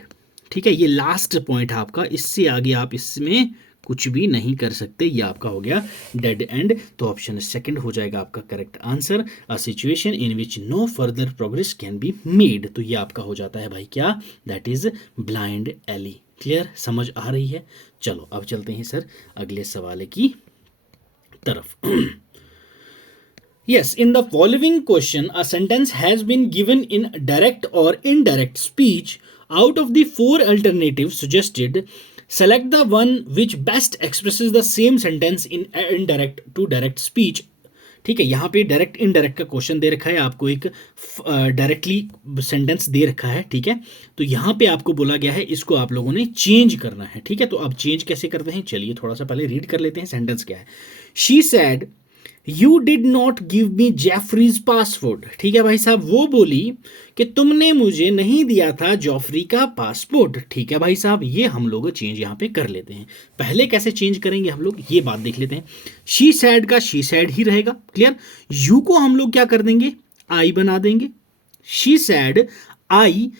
ठीक है, ये लास्ट पॉइंट है आपका, इससे आगे आप इसमें कुछ भी नहीं कर सकते, ये आपका हो गया डेड एंड। तो ऑप्शन सेकंड हो जाएगा आपका correct answer, a situation in which no further progress can be made. तो ये आपका हो जाता है भाई क्या, that is blind alley. Clear, समझ आ रही है। चलो अब चलते हैं सर अगले सवाल की तरफ। Yes, in the following question, a sentence has been given in direct or indirect speech. Out of the four alternatives suggested, select the one which best expresses the same sentence in indirect to direct speech. ठीक है, यहाँ पे direct indirect का question दे रखा है आपको, एक directly sentence दे रखा है। ठीक है, तो यहाँ पे आपको बोला गया है इसको आप लोगों ने चेंज करना है। ठीक है, तो अब चेंज कैसे करते हैं, चलिए थोड़ा सा पहले रीड कर लेते हैं सेंटेंस क्या है। She said you did not give me Jefferies passport. ठीक है भाई साहब, वो बोली कि तुमने मुझे नहीं दिया था जॉफरी का पासपोर्ट। ठीक है भाई साहब, ये हम लोग चेंज यहाँ पे कर लेते हैं। पहले कैसे चेंज करेंगे हम लोग, ये बात देख लेते हैं। शी सैड का शी सैड ही रहेगा। क्लियर, यू को हम लोग क्या कर देंगे, आई बना देंगे। शी सैड आई,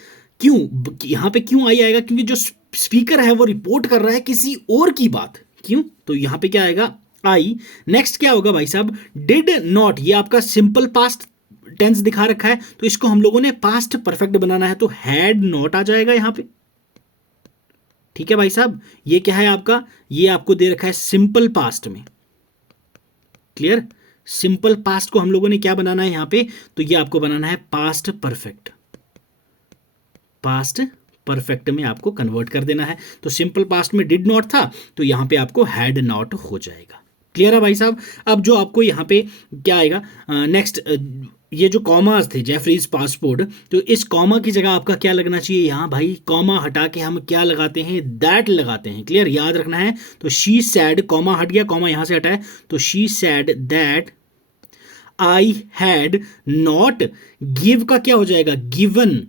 क्यों यहाँ पे क्यों आई आएगा, क्योंकि जो स्पीकर है वो रिपोर्ट कर रहा है किसी और की बात, क्यों, तो यहाँ पे क्या आएगा आई। नेक्स्ट क्या होगा भाई साहब, डिड नॉट, ये आपका सिंपल पास्ट टेंस दिखा रखा है, तो इसको हम लोगों ने पास्ट परफेक्ट बनाना है, तो हैड नॉट आ जाएगा यहां पे। ठीक है भाई साहब, ये क्या है आपका, ये आपको दे रखा है सिंपल पास्ट में। क्लियर, सिंपल पास्ट को हम लोगों ने क्या बनाना है यहां पे, तो ये आपको बनाना है पास्ट परफेक्ट। पास्ट परफेक्ट में आपको कन्वर्ट कर देना है। तो सिंपल पास्ट में डिड नॉट था, तो यहां पे आपको हैड नॉट हो जाएगा। क्लियर है भाई साहब। अब जो आपको यहाँ पे क्या आएगा नेक्स्ट, ये जो कॉमास थे जेफरीज पासपोर्ट, तो इस कॉमा की जगह आपका क्या लगना चाहिए यहाँ भाई, कॉमा हटा के हम क्या लगाते हैं, दैट लगाते हैं। क्लियर, याद रखना है। तो शी सैड, कॉमा हट गया, कॉमा यहां से हटा है, तो she said that I had not, give का क्या हो जाएगा, given.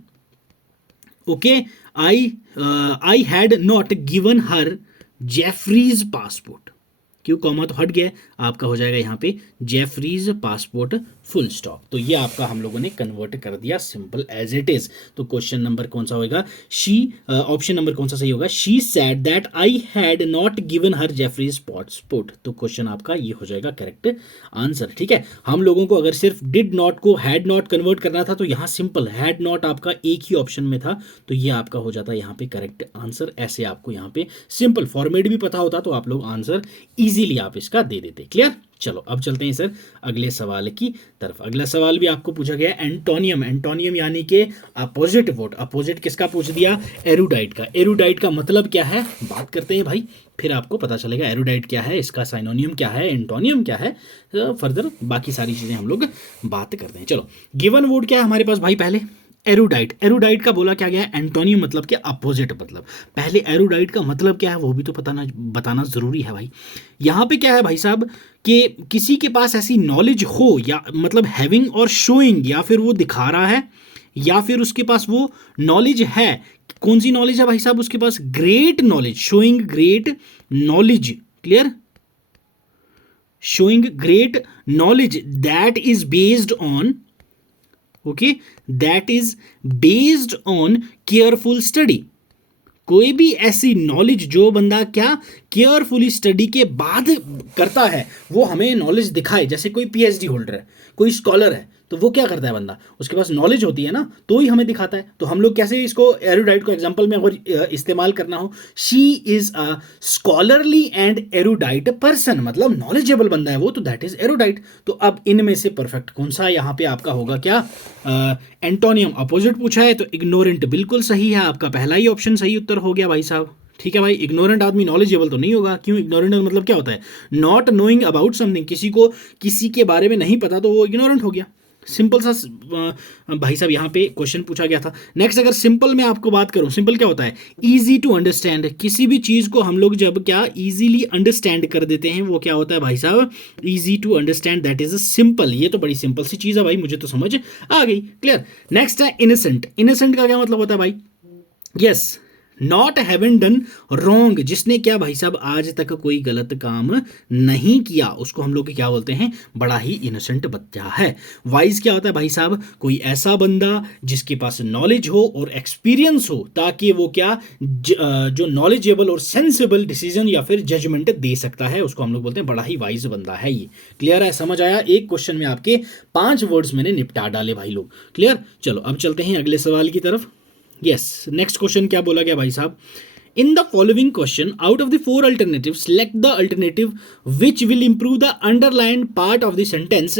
Okay, I had not given her Jefferies passport, क्यों कॉमा तो हट गया, आपका हो जाएगा यहाँ पे जेफरीज पासपोर्ट फुल स्टॉप। तो ये आपका हम लोगों ने कन्वर्ट कर दिया सिंपल एज इट इज। तो क्वेश्चन नंबर कौन सा होगा, शी, ऑप्शन नंबर कौन सा सही होगा, she said that I had not given her Jefferies passport. तो क्वेश्चन आपका ये हो जाएगा करेक्ट आंसर। ठीक है, हम लोगों को अगर सिर्फ डिड नॉट को हैड नॉट कन्वर्ट करना था तो यहाँ सिंपल हैड नॉट आपका एक ही ऑप्शन में था, तो ये आपका हो जाता है यहाँ पे करेक्ट आंसर। ऐसे आपको यहाँ पे सिंपल फॉर्मेट भी पता होता तो आप लोग आंसर इजीली आप इसका दे देते। क्लियर, चलो अब चलते हैं सर अगले सवाल की तरफ। अगला सवाल भी आपको पूछा गया एंटोनियम, एंटोनियम यानी कि अपोजिट वर्ड। अपोजिट किसका पूछ दिया, एरुडाइट का। एरुडाइट का मतलब क्या है, बात करते हैं भाई, फिर आपको पता चलेगा एरुडाइट क्या है, इसका साइनोनियम क्या है, एंटोनियम क्या है, फर्दर बाकी सारी चीजें हम लोग बात करते हैं। चलो, गिवन वर्ड क्या है हमारे पास भाई, पहले एरुडाइट। एरुडाइट का बोला क्या गया है, एंटोनियम मतलब क्या, अपोजिट मतलब। पहले एरुडाइट का मतलब क्या है वो भी तो बताना जरूरी है भाई। यहाँ पे क्या है भाई साहब कि किसी के पास ऐसी नॉलेज हो, या मतलब हैविंग और शोइंग, या फिर वो दिखा रहा है, या फिर उसके पास वो नॉलेज है। कौन सी नॉलेज है भाई साहब उसके पास, great knowledge, showing great knowledge. Clear, showing great knowledge that is based on, okay, that is based on careful study. कोई भी ऐसी नॉलेज जो बंदा क्या केयरफुली स्टडी के बाद करता है वो हमें नॉलेज दिखाए। जैसे कोई पीएचडी होल्डर है, कोई स्कॉलर है, तो वो क्या करता है बंदा, उसके पास नॉलेज होती है ना, तो ही हमें दिखाता है। तो हम लोग कैसे इसको एरुडाइट को एग्जांपल में अगर इस्तेमाल करना हो, she is a scholarly and erudite person, मतलब नॉलेजेबल बंदा है वो, तो दैट इज एरुडाइट। तो अब इनमें से परफेक्ट कौन सा यहाँ पे आपका होगा, क्या एंटोनियम अपोजिट पूछा है, तो इग्नोरेंट बिल्कुल सही है आपका, पहला ही ऑप्शन सही उत्तर हो गया भाई साहब। ठीक है भाई, इग्नोरेंट आदमी नॉलेजेबल तो नहीं होगा, क्यों, इग्नोरेंट मतलब क्या होता है, नॉट नोइंग अबाउट समथिंग, किसी को किसी के बारे में नहीं पता तो वो इग्नोरेंट हो गया। सिंपल सा भाई साहब यहाँ पे क्वेश्चन पूछा गया था। नेक्स्ट अगर सिंपल में आपको बात करूं, सिंपल क्या होता है, इजी टू अंडरस्टैंड। किसी भी चीज को हम लोग जब क्या इजीली अंडरस्टैंड कर देते हैं वो क्या होता है भाई साहब, easy to understand, that is simple. ये तो बड़ी सिंपल सी चीज है भाई, मुझे तो समझ आ गई। क्लियर, नेक्स्ट है इनोसेंट। इनोसेंट का क्या मतलब होता है भाई, yes, not haven't done wrong, जिसने क्या भाई साहब आज तक कोई गलत काम नहीं किया, उसको हम लोग क्या बोलते हैं, बड़ा ही इनोसेंट बच्चा है। वाइज क्या होता है भाई साहब, कोई ऐसा बंदा जिसके पास नॉलेज हो और एक्सपीरियंस हो, ताकि वो क्या जो नॉलेजेबल और सेंसिबल डिसीजन या फिर जजमेंट दे सकता है, उसको हम लोग बोलते हैं बड़ा ही वाइज बंदा है ये। क्लियर है, समझ आया, एक क्वेश्चन में आपके 5 वर्ड्स मैंने निपटा डाले भाई लोग। क्लियर, चलो अब चलते हैं अगले सवाल की तरफ। यस, नेक्स्ट क्वेश्चन क्या बोला गया भाई साहब, in the following question out of the 4 alternative select the alternative which will improve the underline part of the sentence,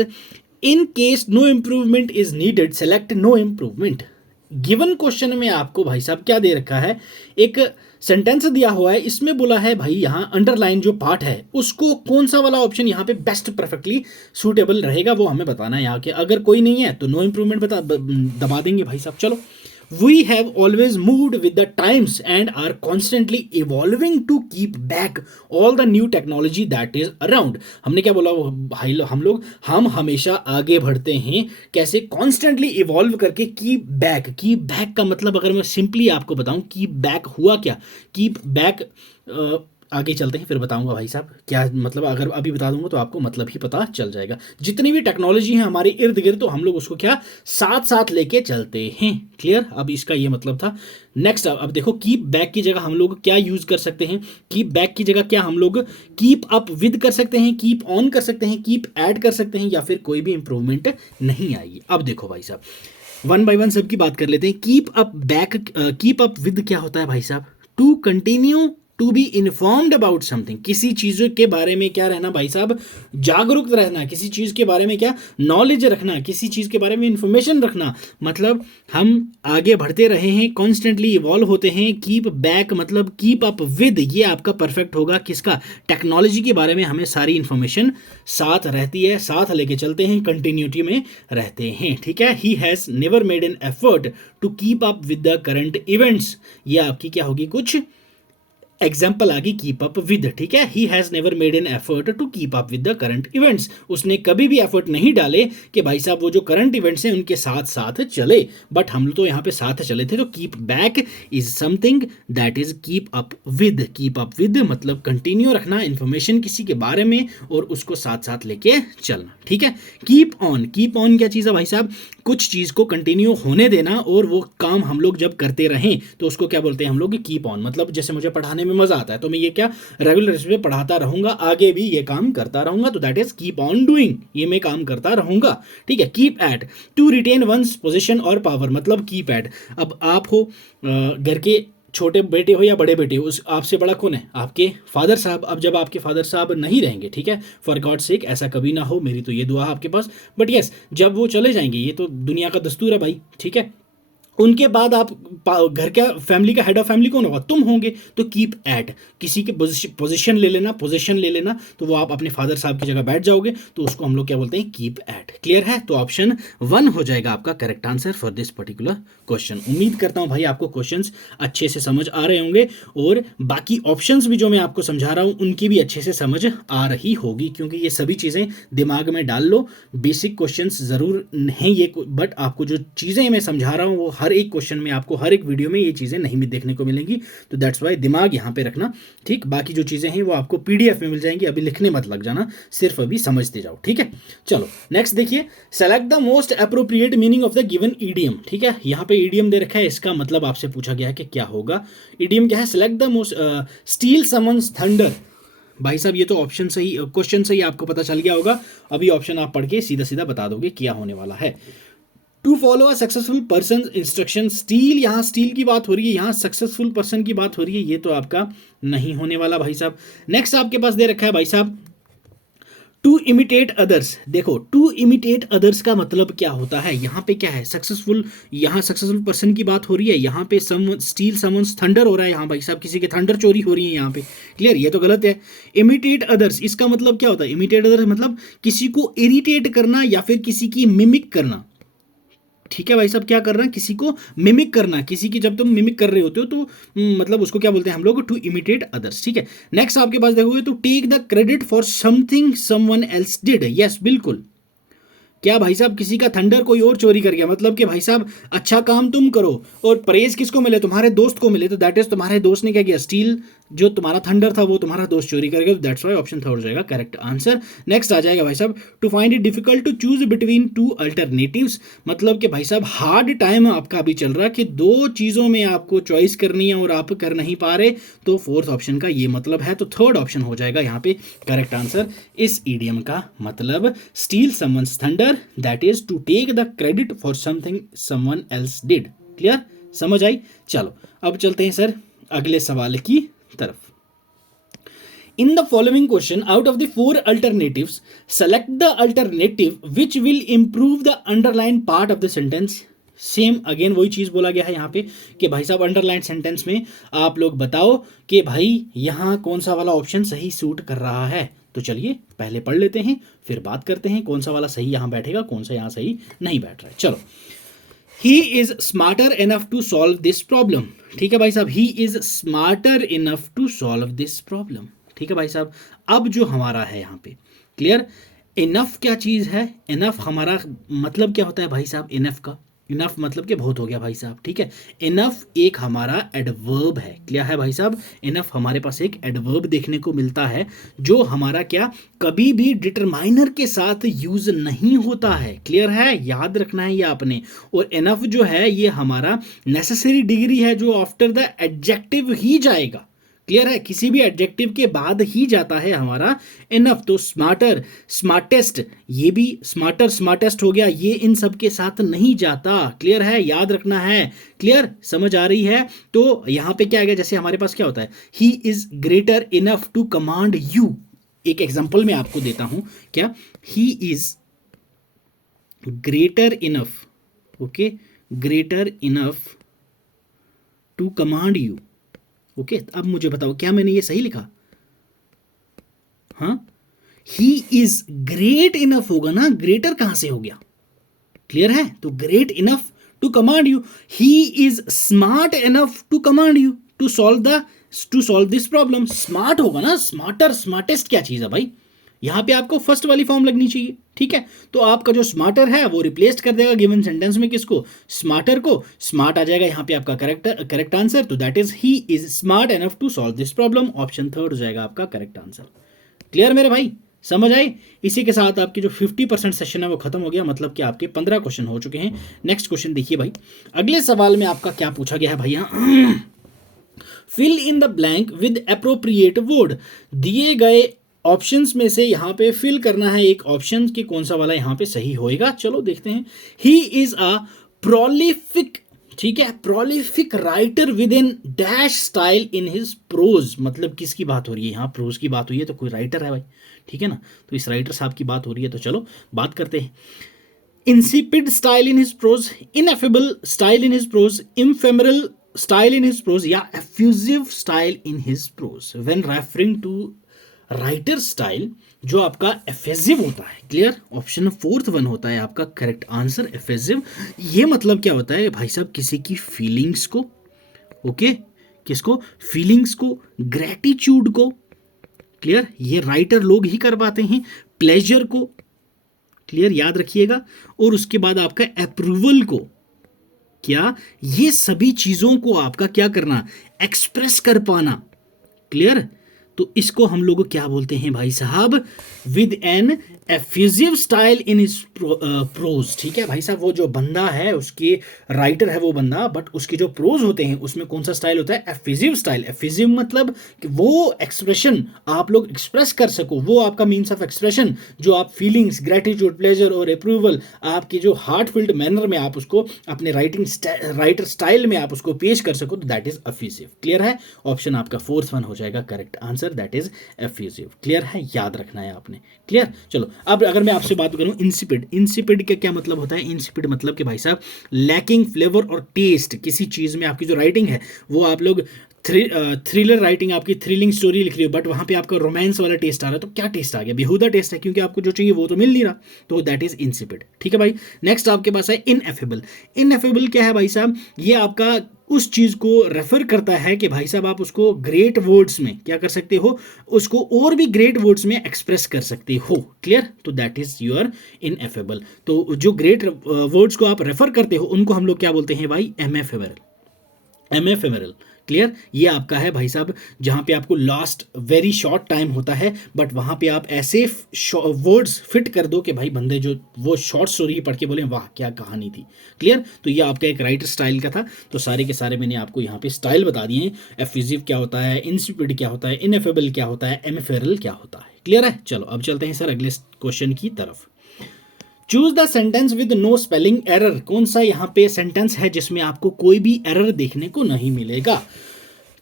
in case no improvement is needed select no improvement. Given question में आपको भाई साहब क्या दे रखा है, एक sentence दिया हुआ है, इसमें बोला है भाई यहाँ अंडरलाइन जो पार्ट है उसको कौन सा वाला ऑप्शन यहाँ पे बेस्ट परफेक्टली सूटेबल रहेगा वो हमें बताना है। यहाँ के अगर कोई नहीं है तो नो इंप्रूवमेंट दबा देंगे भाई साहब। चलो, we have always moved with the times and are constantly evolving to keep back all the new technology that is around। हमने क्या बोला भाई, हम हमेशा आगे बढ़ते हैं, कैसे, constantly evolve करके keep back। keep back का मतलब अगर मैं सिंपली आपको बताऊं, keep back हुआ क्या, keep back आगे चलते हैं फिर बताऊंगा भाई साहब क्या मतलब, अगर अभी बता दूंगा तो आपको मतलब ही पता चल जाएगा। जितनी भी टेक्नोलॉजी है हमारे इर्द गिर्द तो हम लोग उसको क्या साथ साथ लेके चलते हैं। क्लियर, अब इसका ये मतलब था। नेक्स्ट अब देखो, कीप बैक की जगह हम लोग क्या यूज कर सकते हैं, कीप बैक की जगह क्या हम लोग कीप अप विद कर सकते हैं, कीप ऑन कर सकते हैं, कीप ऐड कर सकते हैं, या फिर कोई भी इंप्रूवमेंट नहीं आएगी। अब देखो भाई साहब वन बाय वन सबकी बात कर लेते हैं। Keep up back, keep up with क्या होता है भाई साहब, to continue to be informed about something, किसी चीज़ के बारे में क्या रहना भाई साहब, जागरूक रहना, किसी चीज़ के बारे में क्या नॉलेज रखना, किसी चीज़ के बारे में इंफॉर्मेशन रखना, मतलब हम आगे बढ़ते रहे हैं, कॉन्स्टेंटली इवॉल्व होते हैं। कीप बैक मतलब कीप अप विद, ये आपका परफेक्ट होगा किसका, टेक्नोलॉजी के बारे में हमें सारी इंफॉर्मेशन साथ रहती है, साथ लेके चलते हैं, कंटिन्यूटी में रहते हैं, ठीक है। He has never made an effort to keep up with the current events, ये आपकी क्या होगी, कुछ एग्जाम्पल आ गई कीप अप विद, ठीक है। He has never made an effort to keep up with the current events, उसने कभी भी एफर्ट नहीं डाले कि भाई साहब वो जो करंट इवेंट्स हैं उनके साथ साथ चले, बट हम तो यहाँ पे साथ चले थे। तो keep back is something that is keep up with, keep up with मतलब कंटिन्यू रखना इंफॉर्मेशन किसी के बारे में और उसको साथ साथ लेके चलना, ठीक है। कीप ऑन क्या चीज़ है भाई साहब, कुछ चीज़ को कंटिन्यू होने देना और वो काम हम लोग जब करते रहें तो उसको क्या बोलते हैं हम लोग, कीप ऑन। मतलब जैसे मुझे पढ़ाने में मजा आता है तो मैं ये क्या रेगुलर बेसिस पे पढ़ाता रहूंगा, आगे भी ये काम करता रहूंगा, तो that is keep on doing, ये मैं काम करता रहूंगा, ठीक है। Keep at to retain one's position और पावर, मतलब कीप एट, अब आप हो घर के छोटे बेटे हो या बड़े बेटे हो, उस आपसे बड़ा कौन है, आपके फादर साहब। अब जब आपके फादर साहब नहीं रहेंगे, ठीक है, फॉर गॉड सेक ऐसा कभी ना हो, मेरी तो ये दुआ है आपके पास, बट यस जब वो चले जाएंगे, ये तो दुनिया का दस्तूर है भाई, ठीक है, उनके बाद आप घर का फैमिली का हेड ऑफ फैमिली कौन होगा, तुम होंगे। तो कीप एट, किसी के पोजीशन ले लेना, पोजीशन ले लेना, तो वो आप अपने फादर साहब की जगह बैठ जाओगे, तो उसको हम लोग क्या बोलते हैं, कीप एट। क्लियर है, तो ऑप्शन 1 हो जाएगा आपका correct answer for this particular question. उम्मीद करता हूं भाई आपको क्वेश्चंस अच्छे से समझ आ रहे होंगे और बाकी ऑप्शंस भी जो मैं आपको समझा रहा हूं उनकी भी अच्छे से समझ आ रही होगी, क्योंकि ये सभी चीज़ें दिमाग में डाल लो। बेसिक क्वेश्चंस ज़रूर हैं ये, बट आपको जो चीज़ें मैं समझा रहा हूँ वो हर एक क्वेश्चन में आपको हर एक वीडियो में ये चीज़ें नहीं भी देखने को मिलेंगी, तो दैट्स वाई दिमाग यहाँ पे रखना, ठीक। बाकी जो चीज़ें हैं वो आपको पीडीएफ में मिल जाएंगी, अभी लिखने मत लग जाना, सिर्फ अभी समझते जाओ, ठीक है। चलो नेक्स्ट देखिए, select the most appropriate meaning of the given idiom, ठीक है। यहाँ पे ईडियम दे रखा है, इसका मतलब आपसे पूछा गया है कि क्या होगा। ईडियम क्या है, select the most, steel summons thunder. भाई साहब ये तो ऑप्शन सही, क्वेश्चन सही आपको पता चल गया होगा, अभी ऑप्शन आप पढ़ के सीधा सीधा बता दोगे क्या होने वाला है। To follow a successful person instruction, steal, यहाँ स्टील की बात हो रही है, यहाँ सक्सेसफुल पर्सन की बात हो रही है, ये तो आपका नहीं होने वाला भाई साहब। नेक्स्ट आपके पास दे रखा है भाई साहब टू इमिटेट अदर्स। देखो टू इमिटेट अदर्स का मतलब क्या होता है, यहाँ पे क्या है, सक्सेसफुल, यहाँ सक्सेसफुल पर्सन की बात हो रही है, यहाँ पे सम स्टील समन्स थंडर हो रहा है, यहाँ भाई साहब किसी के थंडर चोरी हो रही है यहाँ पे। क्लियर, ये तो गलत है। इमिटेट अदर्स, इसका मतलब क्या होता है, इमिटेट अदर्स मतलब किसी को इरिटेट करना या फिर किसी की मिमिक करना, ठीक है भाई साहब, क्या करना, किसी को मिमिक करना, किसी की जब तुम मिमिक कर रहे होते हो तो मतलब उसको क्या बोलते हैं हम लोग, टू इमिटेट अदर्स, ठीक है। नेक्स्ट आपके पास देखोगे तो take the credit for something someone else did, yes बिल्कुल। क्या भाई साहब किसी का थंडर कोई और चोरी कर गया, मतलब कि भाई साहब अच्छा काम तुम करो और प्रेज किसको मिले, तुम्हारे दोस्त को मिले, तो दैट इज तुम्हारे दोस्त ने क्या किया, स्टील जो तुम्हारा थंडर था वो तुम्हारा दोस्त चोरी कर गया, तो दैट्स व्हाई ऑप्शन 3 हो जाएगा करेक्ट आंसर। नेक्स्ट आ जाएगा भाई साहब to find it difficult to choose between two alternatives, मतलब कि भाई साहब हार्ड टाइम आपका अभी चल रहा है कि दो चीज़ों में आपको चॉइस करनी है और आप कर नहीं पा रहे, तो 4th ऑप्शन का ये मतलब है, तो 3rd ऑप्शन हो जाएगा यहाँ पे करेक्ट आंसर। इस ईडियम का मतलब steal someone's thunder, that is to take the credit for something someone else did. Clear, समझ आई। चलो अब चलते हैं सर अगले सवाल की तरफ। In the following question, out of the 4 alternatives, select the alternative which will improve the underlined part of the sentence. Same again वही चीज़ बोला गया है यहाँ पे कि भाई साहब अंडरलाइन सेंटेंस में आप लोग बताओ कि भाई यहाँ कौन सा वाला ऑप्शन सही सूट कर रहा है। तो चलिए पहले पढ़ लेते हैं, फिर बात करते हैं कौन सा वाला सही यहाँ बैठेगा, कौन सा यहाँ सही नहीं बैठ रहा है। चलो, he is smarter enough to solve this problem, ठीक है भाई साहब, he is smarter enough to solve this problem, ठीक है भाई साहब। अब जो हमारा है यहाँ पे क्लियर, इनफ क्या चीज़ है, इनफ हमारा मतलब क्या होता है भाई साहब, इनफ का इनफ मतलब कि बहुत हो गया भाई साहब, ठीक है। इनफ एक हमारा एडवर्ब है, क्या है भाई साहब, इनफ हमारे पास एक एडवर्ब देखने को मिलता है जो हमारा क्या कभी भी डिटरमाइनर के साथ यूज नहीं होता है। क्लियर है, याद रखना है ये आपने। और इनफ जो है ये हमारा नेसेसरी डिग्री है जो आफ्टर द एडजेक्टिव ही जाएगा। क्लियर है, किसी भी एडजेक्टिव के बाद ही जाता है हमारा इनफ। तो स्मार्टर, स्मार्टेस्ट, ये भी स्मार्टर, स्मार्टेस्ट हो गया, ये इन सब के साथ नहीं जाता। क्लियर है, याद रखना है। क्लियर, समझ आ रही है। तो यहां पे क्या आ गया, जैसे हमारे पास क्या होता है, he is greater enough to command you. एक एग्जांपल मैं आपको देता हूं, क्या, he is greater enough, okay, greater enough to command you. Okay, अब मुझे बताओ क्या मैंने ये सही लिखा? हाँ, ही इज ग्रेट इनफ होगा ना, ग्रेटर कहां से हो गया? क्लियर है, तो great enough to command you. He is smart enough to command you to solve this problem. Smart होगा ना, स्मार्टर, स्मार्टेस्ट क्या चीज है भाई? यहां पे आपको फर्स्ट वाली फॉर्म लगनी चाहिए, ठीक है। तो आपका जो स्मार्टर है वो रिप्लेस कर देगा गिवन सेंटेंस में किसको, स्मार्टर को। स्मार्ट आ जाएगा यहां पे आपका करेक्ट आंसर, तो that is he is smart enough to solve this problem. Option third हो जाएगा आपका करेक्ट आंसर। क्लियर मेरे भाई, समझ आए? इसी के साथ आपकी जो 50% सेशन है वो खत्म हो गया, मतलब कि आपके 15 क्वेश्चन हो चुके हैं। नेक्स्ट क्वेश्चन देखिए भाई, अगले सवाल में आपका क्या पूछा गया है भैया, fill in the blank with appropriate word. दिए गए ऑप्शंस में से यहां पे फिल करना है एक ऑप्शन कि कौन सा वाला यहां पे सही होएगा। चलो देखते हैं। ही इज अ प्रोलिफिक, ठीक है, prolific writer with in dash style in his prose. मतलब किसकी बात हो रही है यहाँ? प्रोज की बात हुई है तो कोई राइटर है भाई, ठीक है ना। तो इस राइटर साहब की बात हो रही है, तो चलो बात करते हैं। Insipid style in his prose, ineffable style in his prose, ephemeral style in his prose, या effusive style in his prose. When referring to writer style, जो आपका एफेजिव होता है। क्लियर, ऑप्शन फोर्थ वन होता है आपका करेक्ट आंसर, एफेजिव। ये मतलब क्या होता है भाई साहब, किसी की फीलिंग्स को, ओके, किसको, फीलिंग्स को, ग्रेटिट्यूड को, क्लियर, ये राइटर लोग ही कर पाते हैं। प्लेजर को, क्लियर, याद रखिएगा। और उसके बाद आपका अप्रूवल को, क्या, ये सभी चीजों को आपका क्या करना, एक्सप्रेस कर पाना। क्लियर, तो इसको हम लोग क्या बोलते हैं भाई साहब, with an effusive style in his prose. ठीक है भाई साहब, वो जो बंदा है उसके राइटर है वो बंदा, बट उसके जो प्रोज होते हैं उसमें कौन सा स्टाइल होता है, एफ्यूजिव स्टाइल। एफ्यूजिव मतलब कि वो एक्सप्रेशन आप लोग एक्सप्रेस कर सको, वो आपका मीन्स ऑफ एक्सप्रेशन, जो आप फीलिंग्स, ग्रेटिट्यूड, प्लेजर और अप्रूवल, आपके जो हार्ट फिल्ड मैनर में आप उसको अपने राइटर स्टाइल में आप उसको पेश कर सको, तो दैट इज एफ्यूजिव। क्लियर है, ऑप्शन आपका फोर्थ वन हो जाएगा correct answer, that is effusive. Clear है, याद रखना है आपने। क्लियर, चलो अब अगर मैं आपसे बात करूं इंसिपिड, इंसिपिड का क्या मतलब होता है? इंसिपिड मतलब कि भाई साहब लैकिंग फ्लेवर और टेस्ट, किसी चीज में आपकी जो राइटिंग है वो आप लोग थ्रिलर राइटिंग, आपकी थ्रिलिंग स्टोरी लिख रही हो, बट वहां पे आपका रोमांस वाला टेस्ट आ रहा है, तो क्या टेस्ट आ गया? बेहुदा टेस्ट है, क्योंकि आपको जो चाहिए वो तो मिल नहीं रहा, तो दैट इज इंसिपिड। ठीक है भाई, नेक्स्ट आपके पास है इनएफेबल। इनएफेबल क्या है भाई साहब? ये आपका उस चीज को रेफर करता है कि भाई साहब आप उसको ग्रेट वर्ड्स में क्या कर सकते हो, उसको और भी ग्रेट वर्ड्स में एक्सप्रेस कर सकते हो। क्लियर, तो दैट इज योर इनएफेबल। तो जो ग्रेट वर्ड्स को आप रेफर करते हो उनको हम लोग क्या बोलते हैं भाई? एमेफेमरल, एमेफेमरल। क्लियर, ये आपका है भाई साहब जहां पे आपको लास्ट वेरी शॉर्ट टाइम होता है, बट वहां पे आप ऐसे वर्ड्स फिट कर दो कि भाई बंदे जो वो शॉर्ट स्टोरी पढ़ के बोले वाह क्या कहानी थी। क्लियर, तो ये आपका एक राइटर स्टाइल का था। तो सारे के सारे मैंने आपको यहाँ पे स्टाइल बता दिए हैं। एफ्यूजिव क्या होता है, इंसिपिड क्या होता है, इनएफेबल क्या होता है, एमेफेरल क्या होता है। क्लियर है, चलो अब चलते हैं सर अगले क्वेश्चन की तरफ। Choose the sentence with no spelling error. कौन सा यहाँ पे सेंटेंस है जिसमें आपको कोई भी एरर देखने को नहीं मिलेगा?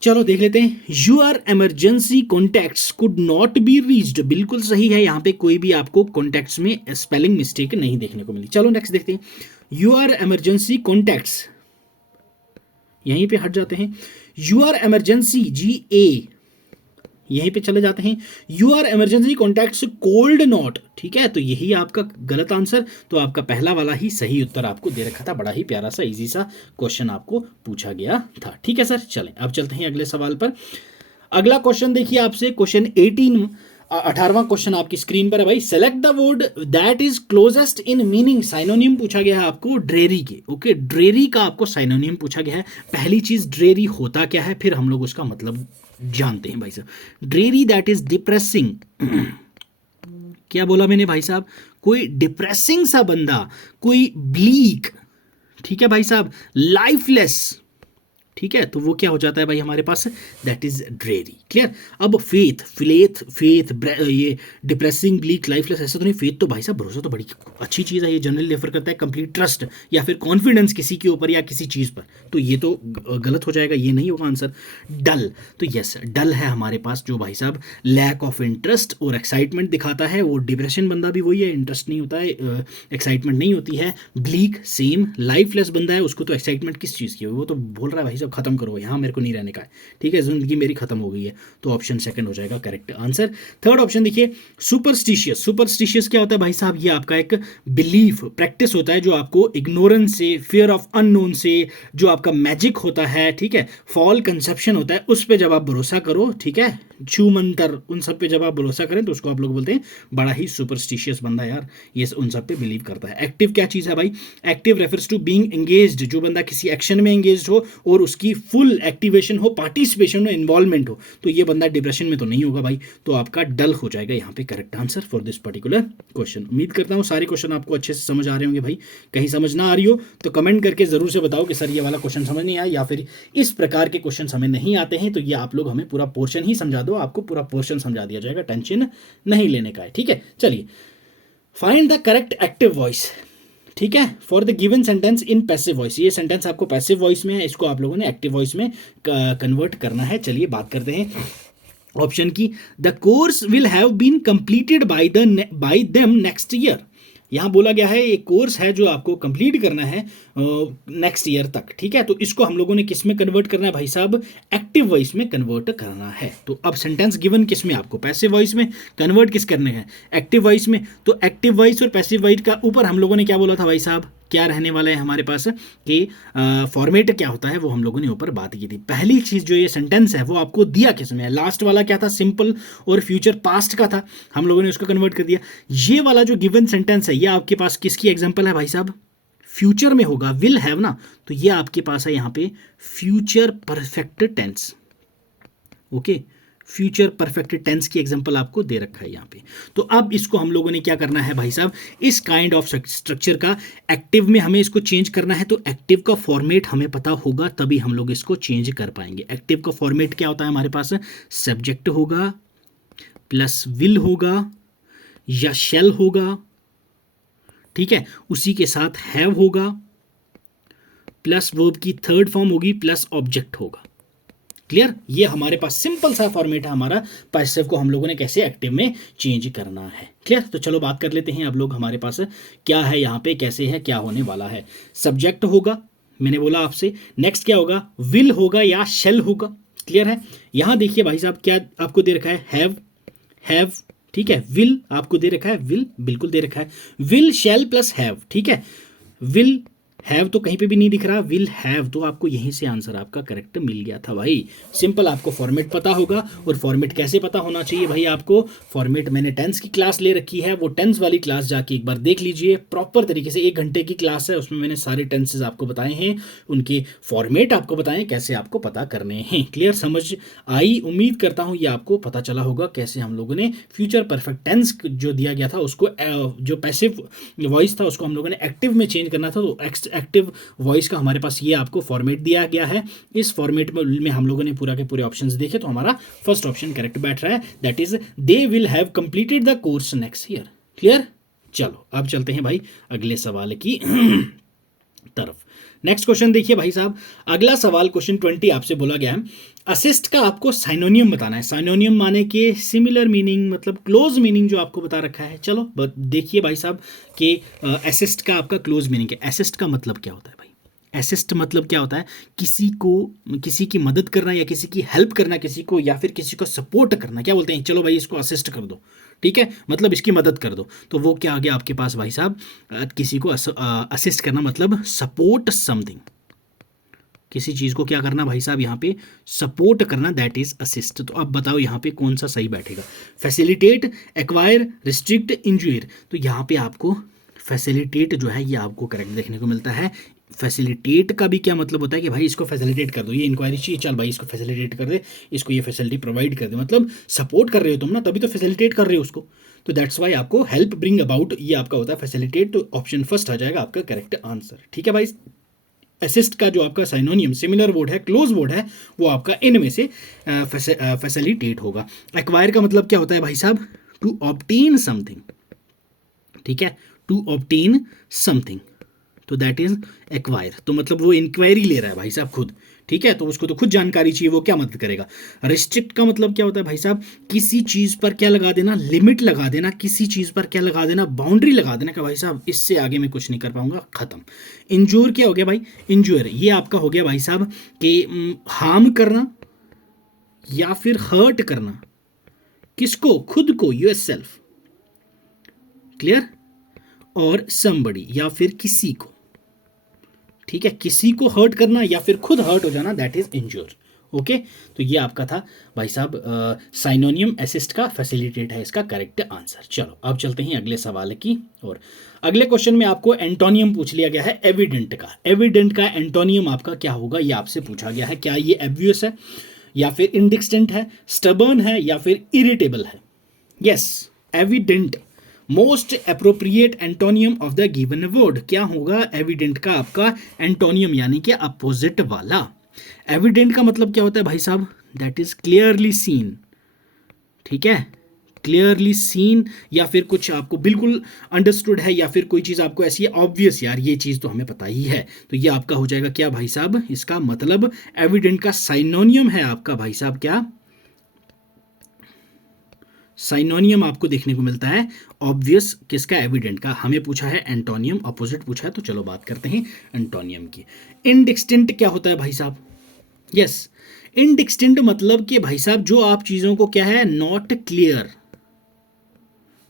चलो देख लेते हैं। Your emergency contacts could not be reached, बिल्कुल सही है, यहाँ पे कोई भी आपको कॉन्टैक्ट्स में स्पेलिंग मिस्टेक नहीं देखने को मिली। चलो नेक्स्ट देखते हैं। यूर इमरजेंसी कॉन्टैक्ट्स, यहीं पे हट जाते हैं। यूर इमरजेंसी GA, यहीं पे चले जाते हैं। Your emergency contacts could not, ठीक है, तो यही आपका गलत आंसर। तो आपका पहला वाला ही सही उत्तर आपको दे रखा था। बड़ा ही प्यारा सा इजी सा क्वेश्चन आपको पूछा गया था। ठीक है सर, चलें अब चलते हैं अगले सवाल पर। अगला क्वेश्चन देखिए आपसे, क्वेश्चन 18वां क्वेश्चन आपकी स्क्रीन पर है भाई। Select the word that is closest in meaning. Synonym पूछा गया है आपको ड्रेरी के। ओके, ड्रेरी का आपको साइनोनिम पूछा गया है। पहली चीज ड्रेरी होता क्या है, फिर हम लोग उसका मतलब जानते हैं भाई साहब। Dreary that is depressing. क्या बोला मैंने भाई साहब? कोई डिप्रेसिंग सा बंदा, कोई ब्लीक, ठीक है भाई साहब, लाइफलेस, ठीक है, तो वो क्या हो जाता है भाई हमारे पास, दैट इज ड्रेरी। क्लियर। अब फेथ, फेथ ये डिप्रेसिंग, ब्लीक, लाइफलेस, ऐसा तो नहीं। फेथ तो भाई साहब भरोसा तो बड़ी अच्छी चीज़ है, ये जनरली रेफर करता है कंप्लीट ट्रस्ट या फिर कॉन्फिडेंस किसी के ऊपर या किसी चीज़ पर, तो ये तो गलत हो जाएगा, ये नहीं होगा आंसर। डल, तो यस डल है हमारे पास जो भाई साहब लैक ऑफ इंटरेस्ट और एक्साइटमेंट दिखाता है। वो डिप्रेशन बंदा भी वही है, इंटरेस्ट नहीं होता है, एक्साइटमेंट नहीं होती है। ब्लीक सेम, लाइफलेस बंदा है, उसको तो एक्साइटमेंट किस चीज़ की है, वो तो बोल रहा है भाई साहब खत्म करो, यहाँ मेरे को नहीं रहने का है, ठीक है, जिंदगी मेरी खत्म हो गई है, तो ऑप्शन सेकंड हो जाएगा करेक्ट आंसर। थर्ड ऑप्शन देखिए, सुपरस्टिशियस। सुपरस्टिशियस क्या होता है भाई साहब, ये आपका एक बिलीफ, प्रैक्टिस होता है जो आपको इग्नोरेंस से, फियर ऑफ अननोन से, जो आपका मैजिक होता है, ठीक है, फॉल कंसेप्शन होता है, उस पर जब आप भरोसा करो, ठीक है, छू मंतर, उन सब पे जब आप भरोसा करें तो उसको आप लोग बोलते हैं बड़ा ही सुपरस्टिशियस बंदा यार, ये उन सब पे बिलीव करता है। एक्टिव क्या चीज़ है भाई, active refers to being engaged, जो बंदा किसी एक्शन में एंगेज्ड हो और उसकी फुल एक्टिवेशन हो, पार्टिसिपेशन हो, इन्वॉल्वमेंट हो, तो ये बंदा डिप्रेशन में तो नहीं होगा भाई, तो आपका डल हो जाएगा यहाँ पे correct answer for this particular question. उम्मीद करता हूँ सारे क्वेश्चन आपको अच्छे से समझ आ रहे होंगे भाई। कहीं समझ ना आ रही हो तो कमेंट करके जरूर से बताओ कि सर ये वाला क्वेश्चन समझ नहीं आया, या फिर इस प्रकार के क्वेश्चन हमें नहीं आते हैं, तो ये आप लोग हमें पूरा पोर्शन ही समझा दो, आपको पूरा पोर्शन समझा दिया जाएगा, टेंशन नहीं लेने का है, ठीक है। चलिए, find the correct active voice, ठीक है, for the given sentence in passive voice. ये सेंटेंस आपको पैसिव वॉइस में है, इसको आप लोगों ने एक्टिव वॉइस में कन्वर्ट करना है। चलिए बात करते हैं ऑप्शन की। The course will have been completed by them next year. यहाँ बोला गया है एक कोर्स है जो आपको कंप्लीट करना है नेक्स्ट ईयर तक, ठीक है, तो इसको हम लोगों ने किस में कन्वर्ट करना है भाई साहब, एक्टिव वॉइस में कन्वर्ट करना है। तो अब सेंटेंस गिवन किस में, आपको पैसिव वॉइस में कन्वर्ट किस करने हैं, एक्टिव वॉइस में। तो एक्टिव वॉइस और पैसिव वॉइस का ऊपर हम लोगों ने क्या बोला था भाई साहब, क्या रहने वाला है हमारे पास कि फॉर्मेट क्या होता है, वो हम लोगों ने ऊपर बात की थी। पहली चीज़ जो ये सेंटेंस है वो आपको दिया किस में है, लास्ट वाला क्या था, सिंपल और फ्यूचर पास्ट का था, हम लोगों ने उसको कन्वर्ट कर दिया। ये वाला जो गिवन सेंटेंस है ये आपके पास किसकी एग्जांपल है भाई साहब, फ्यूचर में होगा, विल हैव ना, तो ये आपके पास है यहाँ पे फ्यूचर परफेक्ट टेंस। ओके, फ्यूचर परफेक्ट टेंस की एग्जांपल आपको दे रखा है यहाँ पे। तो अब इसको हम लोगों ने क्या करना है भाई साहब, इस काइंड ऑफ स्ट्रक्चर का एक्टिव में हमें इसको चेंज करना है। तो एक्टिव का फॉर्मेट हमें पता होगा तभी हम लोग इसको चेंज कर पाएंगे। एक्टिव का फॉर्मेट क्या होता है हमारे पास, सब्जेक्ट होगा प्लस विल होगा या शेल होगा, ठीक है, उसी के साथ हैव होगा प्लस वर्ब की थर्ड फॉर्म होगी प्लस ऑब्जेक्ट होगा। क्लियर, ये हमारे पास सिंपल सा फॉर्मेट है हमारा, पैसिव को हम लोगों ने कैसे एक्टिव में चेंज करना है। क्लियर, तो चलो बात कर लेते हैं अब लोग हमारे पास क्या है यहाँ पे, कैसे है, क्या होने वाला है। सब्जेक्ट होगा, मैंने बोला आपसे, नेक्स्ट क्या होगा, विल होगा या शेल होगा। क्लियर है, यहाँ देखिए भाई साहब क्या आपको दे रखा है, हैव, ठीक है, विल आपको दे रखा है, विल बिल्कुल दे रखा है, विल शेल प्लस हैव, ठीक है, विल हैव तो कहीं पे भी नहीं दिख रहा, विल हैव, तो आपको यहीं से आंसर आपका करेक्ट मिल गया था भाई। सिंपल, आपको फॉर्मेट पता होगा, और फॉर्मेट कैसे पता होना चाहिए भाई आपको, फॉर्मेट मैंने टेंस की क्लास ले रखी है, वो टेंस वाली क्लास जाके एक बार देख लीजिए प्रॉपर तरीके से, 1 घंटे की क्लास है, उसमें मैंने सारे टेंसेज आपको बताए हैं, उनके फॉर्मेट आपको बताएं कैसे आपको पता करने हैं। क्लियर, समझ आई, उम्मीद करता हूँ ये आपको पता चला होगा कैसे हम लोगों ने फ्यूचर परफेक्ट टेंस जो दिया गया था उसको, जो पैसिव वॉइस था उसको हम लोगों ने एक्टिव में चेंज करना था। तो एक्टिव वॉइस का हमारे पास ये आपको फॉर्मेट दिया गया है। इस फॉर्मेट में हम लोगों ने पूरा के पूरे ऑप्शंस देखे, तो हमारा फर्स्ट ऑप्शन करेक्ट बैठ रहा है, that is they will have completed the course next year. Clear, चलो अब चलते हैं भाई अगले सवाल की तरफ। नेक्स्ट क्वेश्चन देखिए भाई साहब, अगला सवाल क्वेश्चन 20 आपसे बोला गया है, असिस्ट का आपको साइनोनियम बताना है। साइनोनियम माने कि सिमिलर मीनिंग, मतलब क्लोज मीनिंग जो आपको बता रखा है। चलो देखिए भाई साहब कि असिस्ट का आपका क्लोज मीनिंग है। असिस्ट का मतलब क्या होता है भाई, असिस्ट मतलब क्या होता है, किसी को, किसी की मदद करना या किसी की हेल्प करना, किसी को या फिर किसी को सपोर्ट करना। क्या बोलते हैं, चलो भाई इसको असिस्ट कर दो, ठीक है, मतलब इसकी मदद कर दो। तो वो क्या आ गया आपके पास भाई साहब, किसी को असिस्ट करना मतलब सपोर्ट समथिंग, किसी चीज़ को क्या करना भाई साहब, यहाँ पे सपोर्ट करना, दैट इज असिस्ट। तो अब बताओ यहाँ पे कौन सा सही बैठेगा, फैसिलिटेट, एक्वायर, रिस्ट्रिक्ट, इंजूर। तो यहाँ पे आपको फैसिलिटेट जो है ये आपको करेक्ट देखने को मिलता है। फैसिलिटेट का भी क्या मतलब होता है कि भाई इसको फैसिलिटेट कर दो, ये इंक्वायरी चाहिए, चल भाई इसको फैसिलिटेट कर दे, इसको ये फैसिलिटी प्रोवाइड कर दे, मतलब सपोर्ट कर रहे हो तुम ना, तभी तो फैसिलिटेट कर रहे हो उसको। तो दैट्स वाई आपको हेल्प ब्रिंग अबाउट ये आपका होता है फैसिलिटेट। तो ऑप्शन फर्स्ट आ जाएगा आपका करेक्ट आंसर, ठीक है भाई। असिस्ट का जो आपका साइनोनियम सिमिलर वर्ड है, क्लोज वर्ड है, वो आपका इनमें से फैसिलिटेट होगा। एक्वायर का मतलब क्या होता है भाई साहब? टू ऑब्टेन समथिंग, ठीक है, टू ऑब्टेन समथिंग, तो दैट इज एक्वायर। तो मतलब वो इंक्वायरी ले रहा है भाई साहब खुद, ठीक है, तो उसको तो खुद जानकारी चाहिए, वो क्या मदद करेगा। रिस्ट्रिक्ट का मतलब क्या होता है भाई साहब? किसी चीज पर क्या लगा देना? लिमिट लगा देना, किसी चीज पर क्या लगा देना? बाउंड्री लगा देना कि भाई साहब इससे आगे मैं कुछ नहीं कर पाऊंगा, खत्म। इंजोर क्या हो गया भाई? इंजोर ये आपका हो गया भाई साहब कि हार्म करना या फिर हर्ट करना, किसको? खुद को, योर सेल्फ, क्लियर, और समबडी या फिर किसी को, ठीक है, किसी को हर्ट करना या फिर खुद हर्ट हो जाना, दैट इज इंज्योर। ओके, तो ये आपका था भाई साहब साइनोनियम असिस्ट का फैसिलिटेट है इसका करेक्ट आंसर। चलो अब चलते हैं अगले सवाल की और अगले क्वेश्चन में आपको एंटोनियम पूछ लिया गया है एविडेंट का। एविडेंट का एंटोनियम आपका क्या होगा, ये आपसे पूछा गया है। क्या ये एब्वियस है या फिर इंडिस्टिंक्ट है, स्टबर्न है या फिर इरिटेबल है? Yes, evident, most appropriate antonym of the given word. क्या होगा एविडेंट का आपका एंटोनियम, यानी कि अपोजिट वाला। एविडेंट का मतलब क्या होता है भाई साहब? दैट इज क्लियरली सीन, ठीक है, क्लियरली सीन, या फिर कुछ आपको बिल्कुल अंडरस्टूड है, या फिर कोई चीज़ आपको ऐसी है ऑब्वियस, यार ये चीज़ तो हमें पता ही है, तो ये आपका हो जाएगा क्या भाई साहब? इसका मतलब एविडेंट का साइनोनियम है आपका भाई साहब क्या? साइनोनियम आपको देखने को मिलता है ऑब्वियस किसका? एविडेंट का। हमें पूछा है एंटोनियम, अपोजिट पूछा है, तो चलो बात करते हैं एंटोनियम की। इनडिस्टिंक्ट क्या होता है भाई साहब? यस, इनडिस्टिंक्ट मतलब कि भाई साहब जो आप चीज़ों को क्या है, नॉट क्लियर,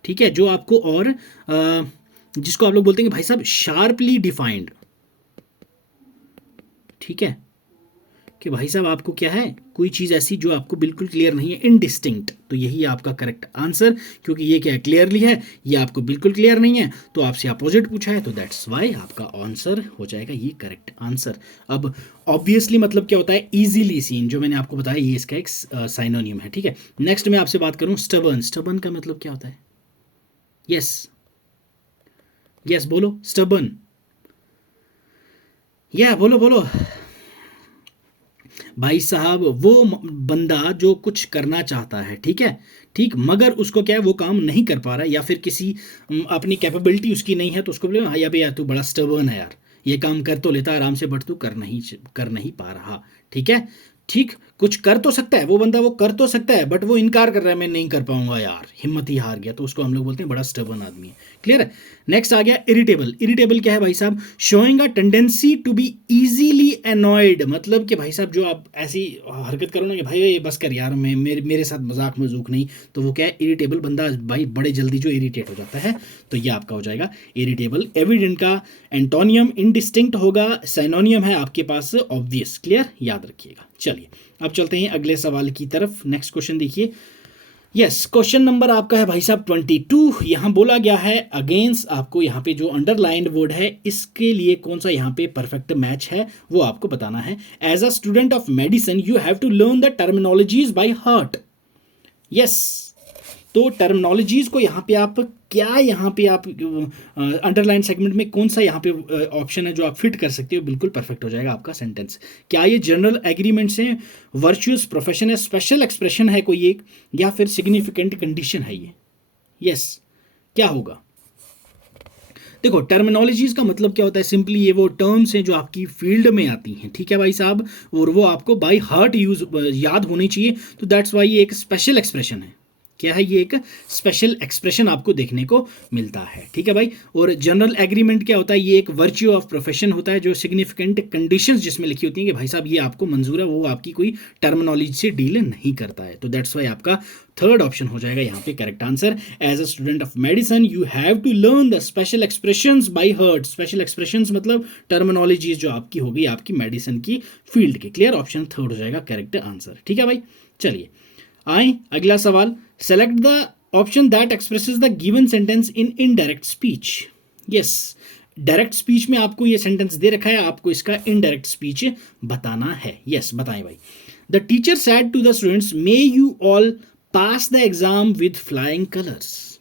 ठीक है, जो आपको और जिसको आप लोग बोलते हैं कि भाई साहब शार्पली डिफाइंड, ठीक है, कि भाई साहब आपको क्या है, कोई चीज़ ऐसी जो आपको बिल्कुल क्लियर नहीं है, इनडिस्टिंक्ट, तो यही आपका करेक्ट आंसर, क्योंकि ये क्या है, क्लियरली है, ये आपको बिल्कुल क्लियर नहीं है, तो आपसे अपोजिट पूछा है, तो दैट्स वाई आपका आंसर हो जाएगा ये करेक्ट आंसर। अब ऑब्वियसली मतलब क्या होता है? इजीली सीन, जो मैंने आपको बताया, ये इसका एक साइनोनियम है, ठीक है। नेक्स्ट मैं आपसे बात करूं स्टबर्न। स्टबर्न का मतलब क्या होता है? यस, यस बोलो, स्टबर्न, या बोलो बोलो भाई साहब, वो बंदा जो कुछ करना चाहता है, ठीक है, ठीक, मगर उसको क्या है, वो काम नहीं कर पा रहा है, या फिर किसी अपनी कैपेबिलिटी उसकी नहीं है, तो उसको बोले हाँ यार तू बड़ा स्टबर्न है यार, ये काम कर तो लेता आराम से, बट तू कर नहीं पा रहा, ठीक है, ठीक, कुछ कर तो सकता है वो बंदा, वो कर तो सकता है, बट वो इनकार कर रहा है, मैं नहीं कर पाऊंगा यार, हिम्मत ही हार गया, तो उसको हम लोग बोलते हैं बड़ा स्टबर्न आदमी है। क्लियर है। नेक्स्ट आ गया इरिटेबल। इरिटेबल क्या है भाई साहब? Showing a tendency to be easily annoyed, मतलब कि भाई साहब जो आप ऐसी हरकत करो ना कि भाई ये बस कर यार, मेरे साथ मजाक मजूक नहीं, तो वो क्या है, इरिटेबल बंदा भाई, बड़े जल्दी जो इरिटेट हो जाता है, तो ये आपका हो जाएगा इरिटेबल। एविडेंट का एंटोनियम इनडिस्टिंक्ट होगा, साइनोनियम है आपके पास ऑब्वियस। क्लियर, याद रखिएगा। चलिए अब चलते हैं अगले सवाल की तरफ। नेक्स्ट क्वेश्चन देखिए। यस, क्वेश्चन नंबर आपका है भाई साहब 22। यहां बोला गया है अगेंस्ट, आपको यहां पे जो अंडरलाइंड वर्ड है इसके लिए कौन सा यहां पे परफेक्ट मैच है वो आपको बताना है। As a student of medicine you have to learn the terminologies by heart. Yes, तो टर्मिनोलॉजीज को यहाँ पे आप क्या, यहाँ पे आप अंडरलाइन सेगमेंट में कौन सा यहाँ पे ऑप्शन है जो आप फिट कर सकते हो, बिल्कुल परफेक्ट हो जाएगा आपका सेंटेंस। क्या ये जनरल एग्रीमेंट्स हैं, वर्चुअस प्रोफेशन है, स्पेशल एक्सप्रेशन है कोई एक, या फिर सिग्निफिकेंट कंडीशन है ये? यस, क्या होगा? देखो टर्मिनोलॉजीज का मतलब क्या होता है, सिंपली ये वो टर्म्स हैं जो आपकी फील्ड में आती हैं, ठीक है भाई साहब, और वो आपको बाय हार्ट याद होनी चाहिए, तो दैट्स वाई ये एक स्पेशल एक्सप्रेशन है। क्या है ये? एक स्पेशल एक्सप्रेशन आपको देखने को मिलता है, ठीक है भाई। और जनरल एग्रीमेंट क्या होता है? ये एक वर्च्यू ऑफ प्रोफेशन होता है, जो सिग्निफिकेंट कंडीशंस जिसमें लिखी होती हैं कि भाई साहब ये आपको मंजूर है, वो आपकी कोई टर्मिनोलॉजी से डील नहीं करता है, तो दैट्स वाई आपका थर्ड ऑप्शन हो जाएगा यहाँ पे correct answer. As a student of medicine you have to learn the special expressions by heart. Special expressions मतलब टर्मिनोलॉजीज जो आपकी होगी आपकी मेडिसिन की फील्ड के। क्लियर, ऑप्शन थर्ड हो जाएगा करेक्ट आंसर, ठीक है भाई। चलिए आए अगला सवाल। Select the option that expresses the given sentence in indirect speech. Yes, direct speech में आपको ये सेंटेंस दे रखा है, आपको इसका इनडायरेक्ट स्पीच बताना है। यस, बताएं भाई। The teacher said to the students may you all pass the exam with flying colours.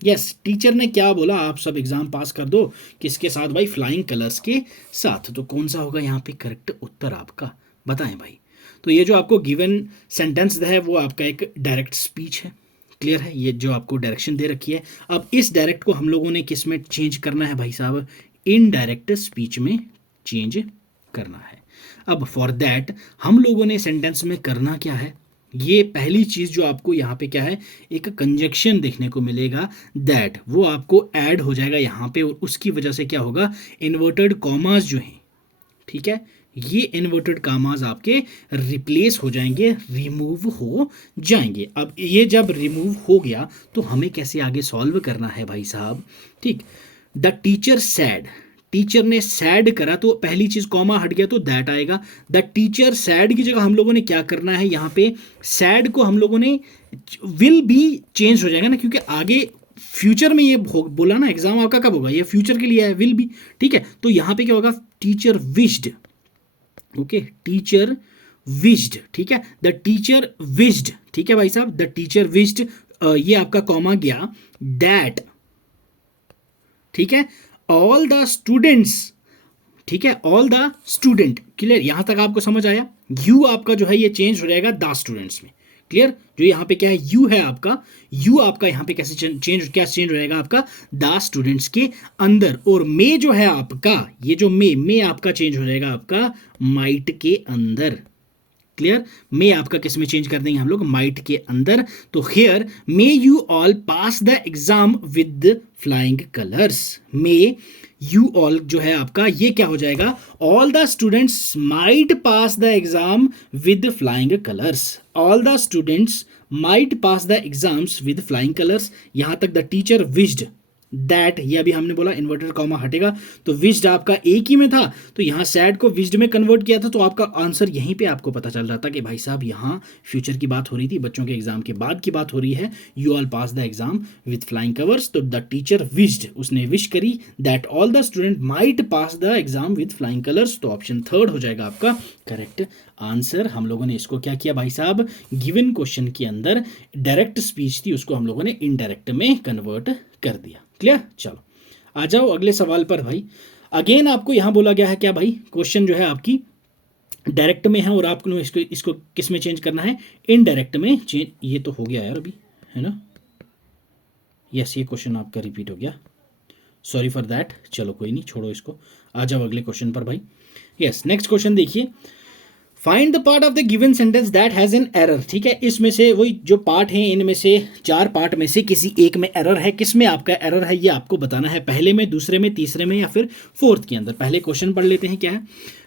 Yes, teacher ने क्या बोला, आप सब एग्जाम पास कर दो, किसके साथ भाई, फ्लाइंग कलर्स के साथ। तो कौन सा होगा यहाँ पे करेक्ट उत्तर आपका, बताएं भाई। तो ये जो आपको गिवन सेंटेंस है वो आपका एक डायरेक्ट स्पीच है, क्लियर है, ये जो आपको डायरेक्शन दे रखी है। अब इस डायरेक्ट को हम लोगों ने किस में चेंज करना है भाई साहब, इनडायरेक्ट स्पीच में चेंज करना है। अब फॉर दैट हम लोगों ने सेंटेंस में करना क्या है, ये पहली चीज जो आपको यहाँ पे क्या है, एक कंजक्शन देखने को मिलेगा, दैट वो आपको ऐड हो जाएगा यहाँ पे, और उसकी वजह से क्या होगा, इन्वर्टेड कॉमास जो हैं, ठीक है, ये इन्वर्टेड कॉमास आपके रिप्लेस हो जाएंगे, रिमूव हो जाएंगे। अब ये जब रिमूव हो गया तो हमें कैसे आगे सॉल्व करना है भाई साहब, ठीक। द टीचर सैड, टीचर ने सैड करा तो पहली चीज कॉमा हट गया तो दैट आएगा। द टीचर सैड की जगह हम लोगों ने क्या करना है, यहाँ पे सैड को हम लोगों ने विल भी चेंज हो जाएगा ना, क्योंकि आगे फ्यूचर में ये बोला ना, एग्जाम आपका कब होगा, ये फ्यूचर के लिए है, विल भी, ठीक है। तो यहाँ पे क्या होगा, teacher wished, okay, teacher wished, ठीक है, द टीचर विश्ड, ठीक है भाई साहब, द टीचर विश्ड, ये आपका कॉमा गया, दैट, ठीक है, ऑल द स्टूडेंट्स, ठीक है, ऑल द स्टूडेंट, क्लियर, यहां तक आपको समझ आया। यू आपका जो है ये चेंज हो जाएगा द स्टूडेंट्स में, क्लियर, जो यहाँ पे क्या है, यू है आपका, यू आपका यहाँ पे कैसे चेंज, क्या चेंज हो जाएगा आपका, द स्टूडेंट्स के अंदर, और मे जो है आपका, ये जो मे आपका चेंज हो जाएगा आपका माइट के अंदर, क्लियर, मे आपका किस में चेंज कर देंगे हम लोग, माइट के अंदर। तो here may you all pass the exam with flying colours, may you all जो है आपका ये क्या हो जाएगा, all the students might pass the exam with flying colours, all the students might pass the exams with flying colours. यहां तक the teacher wished that, ये अभी हमने बोला इन्वर्टेड कॉमा हटेगा, तो विश्ड आपका एक ही में था, तो यहाँ सैड को विश्ड में कन्वर्ट किया था, तो आपका आंसर यहीं पे आपको पता चल रहा था कि भाई साहब यहाँ फ्यूचर की बात हो रही थी, बच्चों के एग्जाम के बाद की बात हो रही है, you all pass the exam with flying covers, तो द टीचर विश्ड, उसने विश करी, that all the student might pass the exam with flying colours, तो ऑप्शन थर्ड हो जाएगा आपका करेक्ट आंसर। हम लोगों ने इसको क्या किया भाई साहब, गिवन क्वेश्चन के अंदर डायरेक्ट स्पीच थी उसको हम लोगों ने इनडायरेक्ट में कन्वर्ट कर दिया, क्लियर। चलो आ जाओ अगले सवाल पर भाई। अगेन आपको यहां बोला गया है क्या भाई, क्वेश्चन जो है आपकी डायरेक्ट में है और आपको इसको किस में चेंज करना है, इनडायरेक्ट में चेंज, ये तो हो गया यार अभी, है ना, यस, ये क्वेश्चन आपका रिपीट हो गया, सॉरी फॉर दैट, चलो कोई नहीं, छोड़ो इसको, आ जाओ अगले क्वेश्चन पर भाई। यस, नेक्स्ट क्वेश्चन देखिए, find the part of the given sentence that has an error, ठीक है, इसमें से वही जो पार्ट है, इनमें से चार पार्ट में से किसी एक में एरर है, किस में आपका एरर है ये आपको बताना है, पहले में, दूसरे में, तीसरे में या फिर फोर्थ के अंदर। पहले क्वेश्चन पढ़ लेते हैं क्या है,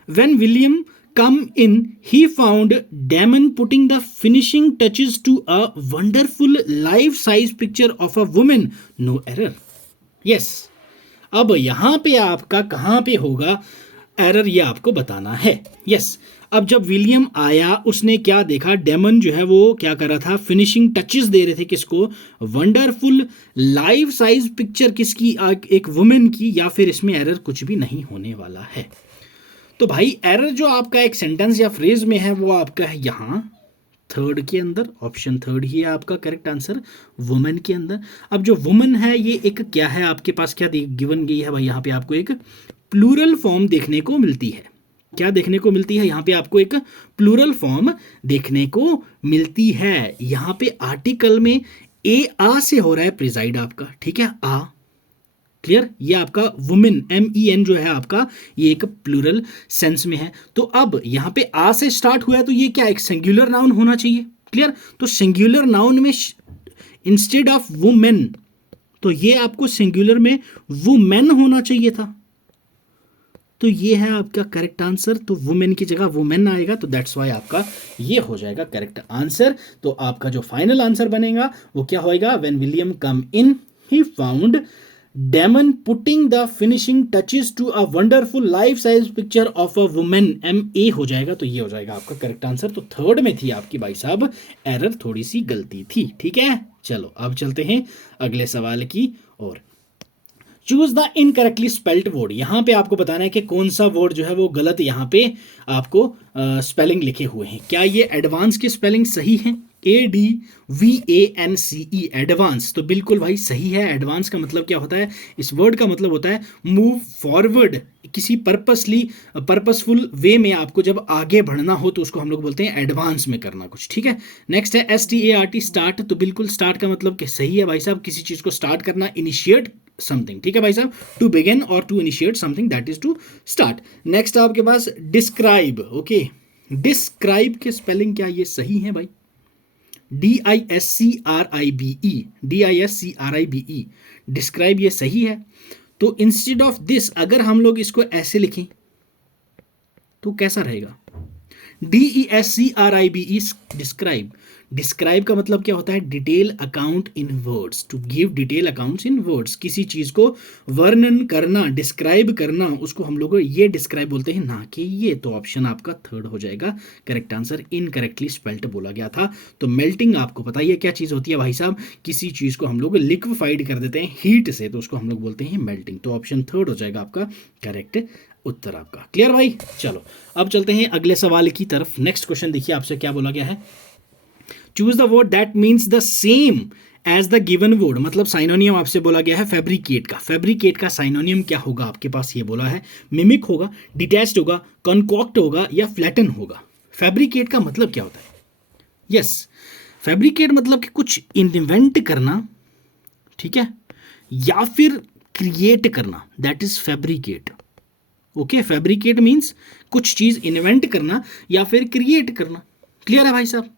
when William come in he found Damon putting the finishing touches to a wonderful life size picture of a woman, no error, yes। अब यहां पे आपका कहां पे होगा एरर, ये आपको बताना है, यस। अब जब विलियम आया उसने क्या देखा, डेमन जो है वो क्या कर रहा था, फिनिशिंग टचेस दे रहे थे किसको, वंडरफुल लाइफ साइज पिक्चर किसकी, एक वुमेन की, या फिर इसमें एरर कुछ भी नहीं होने वाला है। तो भाई एरर जो आपका एक सेंटेंस या फ्रेज में है वो आपका है यहाँ थर्ड के अंदर, ऑप्शन थर्ड ही है आपका करेक्ट आंसर, वुमेन के अंदर। अब जो वुमेन है ये एक क्या है आपके पास, क्या गिवन गई है भाई, यहाँ पे आपको एक प्लूरल फॉर्म देखने को मिलती है, क्या देखने को मिलती है, यहाँ पे आपको एक प्लूरल फॉर्म देखने को मिलती है। यहाँ पे आर्टिकल में ए आ से हो रहा है प्रिजाइड आपका, ठीक है, आ, क्लियर, ये आपका वुमेन MEN जो है आपका ये एक प्लूरल सेंस में है। तो अब यहाँ पे आ से स्टार्ट हुआ है तो ये क्या एक सिंगुलर नाउन होना चाहिए, क्लियर, तो सिंगुलर नाउन में इंस्टेड ऑफ वुमेन, तो ये आपको सिंगुलर में वुमेन होना चाहिए था, तो ये है आपका करेक्ट आंसर, तो वुमेन की जगह वुमेन आएगा, तो दैट्स वाई आपका ये हो जाएगा करेक्ट आंसर। तो आपका जो फाइनल आंसर बनेगा वो क्या होएगा, when William come in he found Damon putting the finishing touches to a wonderful life size picture of a woman, MA हो जाएगा, तो ये हो जाएगा आपका करेक्ट आंसर। तो थर्ड में थी आपकी भाई साहब एरर, थोड़ी सी गलती थी, ठीक है। चलो अब चलते हैं अगले सवाल की ओर। Choose the incorrectly spelled word, यहाँ पे आपको बताना है कि कौन सा वर्ड जो है वो गलत यहाँ पे आपको स्पेलिंग लिखे हुए हैं, क्या ये एडवांस की स्पेलिंग सही है, ADVANCE, एडवांस। तो बिल्कुल भाई सही है। एडवांस का मतलब क्या होता है? इस वर्ड का मतलब होता है मूव फॉरवर्ड, किसी पर्पसफुल वे में आपको जब आगे बढ़ना हो तो उसको हम लोग बोलते हैं एडवांस में करना कुछ, ठीक है। नेक्स्ट है START, स्टार्ट। तो बिल्कुल स्टार्ट का मतलब कि सही है भाई साहब, किसी चीज़ को स्टार्ट करना, इनिशिएट समथिंग, ठीक है भाई साहब। टू बिगिन और to initiate something, that is to start. Next आपके पास डिस्क्राइब, ओके। डिस्क्राइब के स्पेलिंग क्या ये सही है भाई? DISCRIBE, DISCRIBE, डिस्क्राइब ये सही है। तो इंस्टेड ऑफ दिस अगर हम लोग इसको ऐसे लिखें तो कैसा रहेगा? DESCRIBE, describe. डिस्क्राइब का मतलब क्या होता है? Detail account in words, to give detail accounts in words, किसी चीज को वर्णन करना, डिस्क्राइब करना, उसको हम लोग ये डिस्क्राइब बोलते हैं, ना कि ये। तो ऑप्शन आपका थर्ड हो जाएगा करेक्ट आंसर। इनकरेक्टली स्पेल्ड बोला गया था। तो मेल्टिंग आपको पता ही है क्या चीज होती है भाई साहब? किसी चीज को हम लोग लिक्विफाइड कर देते हैं हीट से, तो उसको हम लोग बोलते हैं मेल्टिंग। तो ऑप्शन थर्ड हो जाएगा आपका करेक्ट उत्तर आपका। क्लियर भाई? चलो अब चलते हैं अगले सवाल की तरफ। नेक्स्ट क्वेश्चन देखिए आपसे क्या बोला गया है। Choose the word that means the same as the given word, मतलब साइनोनियम आपसे बोला गया है फैब्रिकेट का। फैब्रिकेट का साइनोनियम क्या होगा आपके पास? ये बोला है मिमिक होगा, डिटैच्ड होगा, कॉन्कॉक्ट होगा या फ्लैटन होगा। फैब्रिकेट का मतलब क्या होता है? यस, फैब्रिकेट मतलब कि कुछ इन्वेंट करना, ठीक है, या फिर क्रिएट करना, that is fabricate. Okay, fabricate means कुछ चीज इन्वेंट करना या फिर क्रिएट करना। क्लियर है भाई साहब?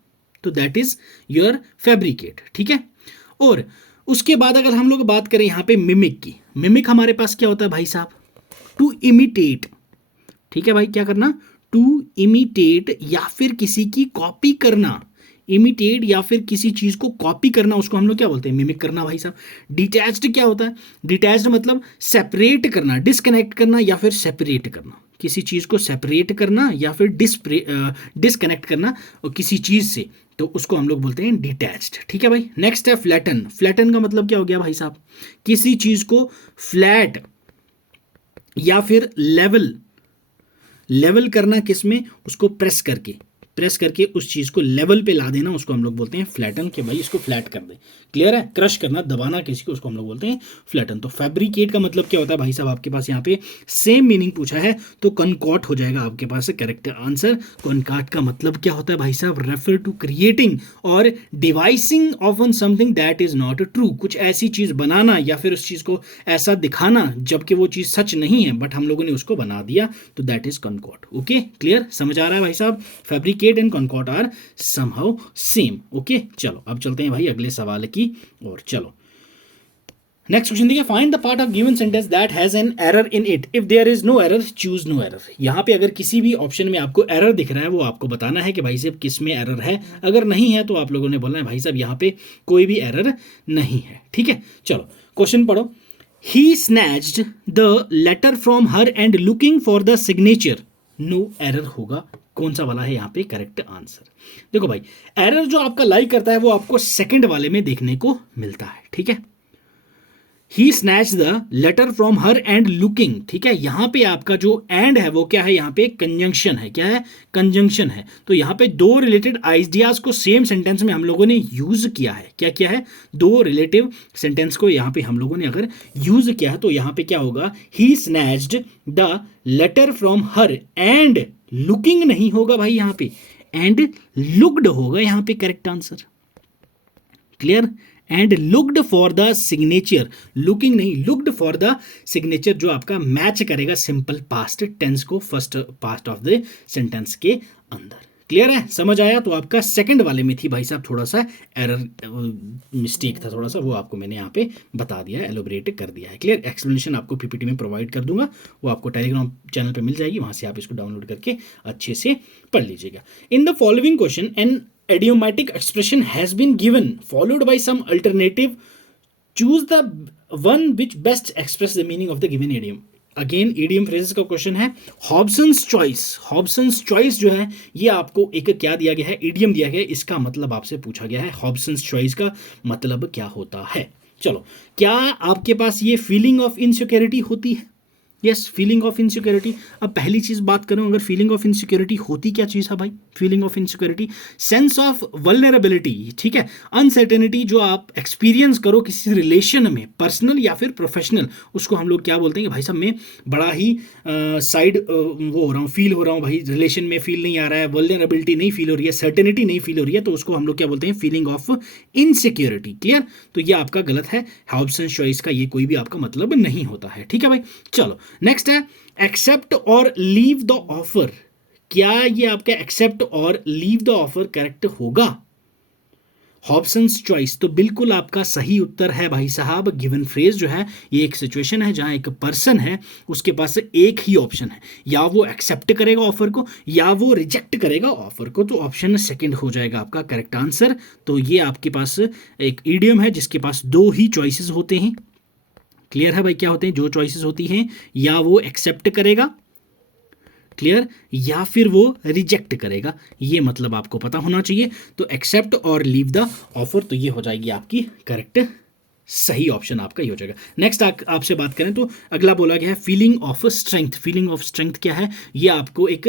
तो दैट इज योर फैब्रिकेट, ठीक है। और उसके बाद अगर हम लोग बात करें यहां पे मिमिक की, मिमिक हमारे पास क्या होता है भाई साहब? टू इमिटेट, ठीक है भाई, क्या करना? टू इमिटेट या फिर किसी की कॉपी करना। इमिटेट या फिर किसी चीज को कॉपी करना, उसको हम लोग क्या बोलते हैं? मिमिक करना भाई साहब। डिटैच्ड क्या होता है? डिटैच्ड मतलब सेपरेट करना, डिस्कनेक्ट करना या फिर सेपरेट करना, किसी चीज को सेपरेट करना या फिर डिस्कनेक्ट करना और किसी चीज से, तो उसको हम लोग बोलते हैं डिटैच्ड, ठीक है भाई। नेक्स्ट है फ्लैटन। फ्लैटन का मतलब क्या हो गया भाई साहब? किसी चीज को फ्लैट या फिर लेवल करना, किसमें? उसको प्रेस करके उस चीज को लेवल पे ला देना, उसको हम लोग बोलते हैं फ्लैटन, के भाई इसको फ्लैट कर दे। क्लियर है? क्रश करना, दबाना किसी को, उसको हम लोग बोलते हैं फ्लैटन। तो फैब्रिकेट का मतलब क्या होता है भाई साहब? आपके पास यहाँ पे सेम मीनिंग पूछा है तो कॉन्कॉट हो जाएगा आपके पास करेक्ट आंसर। कॉन्कॉट का मतलब क्या होता है भाई साहब? रेफर टू क्रिएटिंग और devising of something that is not true, कुछ ऐसी चीज बनाना या फिर उस चीज को ऐसा दिखाना जबकि वो चीज सच नहीं है बट हम लोगों ने उसको बना दिया, तो that is concoct. Okay, clear? समझ आ रहा है भाई साहब? Fabricate and concoct are somehow same. Okay, चलो अब चलते हैं भाई अगले सवाल की और। चलो नेक्स्ट क्वेश्चन देखिए, find the part of given sentence that has an error in it, if there is no error choose no error. यहां पे अगर किसी भी ऑप्शन में आपको एरर दिख रहा है वो आपको बताना है कि भाई साहब किस में एरर है। अगर नहीं है तो आप लोगों ने बोलना है भाई साहब यहां पे कोई भी एरर नहीं है, ठीक है। चलो क्वेश्चन पढ़ो। He snatched the letter from her and looking for the signature, no error होगा। कौन सा वाला है यहाँ पे करेक्ट आंसर? देखो भाई, एरर जो आपका लाइक करता है वो आपको सेकंड वाले में देखने को मिलता है, ठीक है। He snatch the letter from her and looking, ठीक है। यहां पे आपका जो एंड है वो क्या है? यहाँ पे कंजंक्शन है। क्या है? कंजंक्शन है। तो यहाँ पे दो रिलेटेड आइडियाज को सेम सेंटेंस में हम लोगों ने यूज किया है। क्या किया है? दो रिलेटिव सेंटेंस को यहाँ पे हम लोगों ने अगर यूज किया है तो यहाँ पे क्या होगा? He snatched the letter from her and looking नहीं होगा भाई, यहाँ पे एंड लुक्ड होगा यहाँ पे correct answer. Clear? And looked for the signature, looking नहीं, लुक्ड फॉर द सिग्नेचर जो आपका मैच करेगा सिंपल पास्ट टेंस को first part of the sentence के अंदर। क्लियर है? समझ आया? तो आपका सेकंड वाले में थी भाई साहब थोड़ा सा एरर मिस्टेक था थोड़ा सा, वो आपको मैंने यहाँ पे बता दिया है, एलोबरेट कर दिया है। क्लियर? एक्सप्लेनेशन आपको पीपीटी में प्रोवाइड कर दूंगा, वो आपको टेलीग्राम चैनल पे मिल जाएगी, वहाँ से आप इसको डाउनलोड करके अच्छे से पढ़ लीजिएगा। In the following question an idiomatic expression has been given followed by some alternative, choose the one which best express the meaning of the given idiom। Again idiom phrases का क्वेश्चन है। Hobson's choice, Hobson's choice जो है ये आपको एक क्या दिया गया है? इडियम दिया गया है, इसका मतलब आपसे पूछा गया है हॉब्सन्स चॉइस का मतलब क्या होता है। चलो, क्या आपके पास ये फीलिंग ऑफ इनसिक्योरिटी होती है? Yes, feeling of insecurity. अब पहली चीज बात करूं, अगर फीलिंग ऑफ इनसिक्योरिटी होती क्या चीज है भाई? Feeling of insecurity, sense of vulnerability, ठीक है, अनसर्टेनिटी जो आप एक्सपीरियंस करो किसी रिलेशन में, पर्सनल या फिर प्रोफेशनल, उसको हम लोग क्या बोलते हैं कि भाई साहब मैं बड़ा ही साइड वो हो रहा हूँ, फील हो रहा हूँ भाई, रिलेशन में फील नहीं आ रहा है, वल्नरेबिलिटी नहीं फील हो रही है, सर्टेनिटी नहीं फील हो रही है, तो उसको हम लोग क्या बोलते हैं? Feeling of insecurity. क्लियर? तो ये आपका गलत है, हॉब्सन्स चॉइस का ये कोई भी आपका मतलब नहीं होता है। ठीक है भाई, चलो नेक्स्ट है एक्सेप्ट और लीव द ऑफर। क्या ये आपका एक्सेप्ट और लीव द ऑफर करेक्ट होगा? हॉब्सन्स चॉइस तो बिल्कुल आपका सही उत्तर है भाई साहब। गिवन फ्रेज जो है ये एक सिचुएशन है जहां एक पर्सन है, उसके पास एक ही ऑप्शन है, या वो एक्सेप्ट करेगा ऑफर को या वो रिजेक्ट करेगा ऑफर को, तो ऑप्शन सेकंड हो जाएगा आपका करेक्ट आंसर। तो ये आपके पास एक ईडियम है जिसके पास दो ही चॉइसेस होते हैं। क्लियर है भाई? क्या होते हैं जो चॉइसेस होती हैं? या वो एक्सेप्ट करेगा, क्लियर, या फिर वो रिजेक्ट करेगा। ये मतलब आपको पता होना चाहिए। तो एक्सेप्ट और लीव द ऑफर, तो ये हो जाएगी आपकी करेक्ट, सही ऑप्शन आपका ये हो जाएगा। नेक्स्ट आपसे बात करें तो अगला बोला गया है feeling of strength. Feeling of strength क्या है? ये आपको एक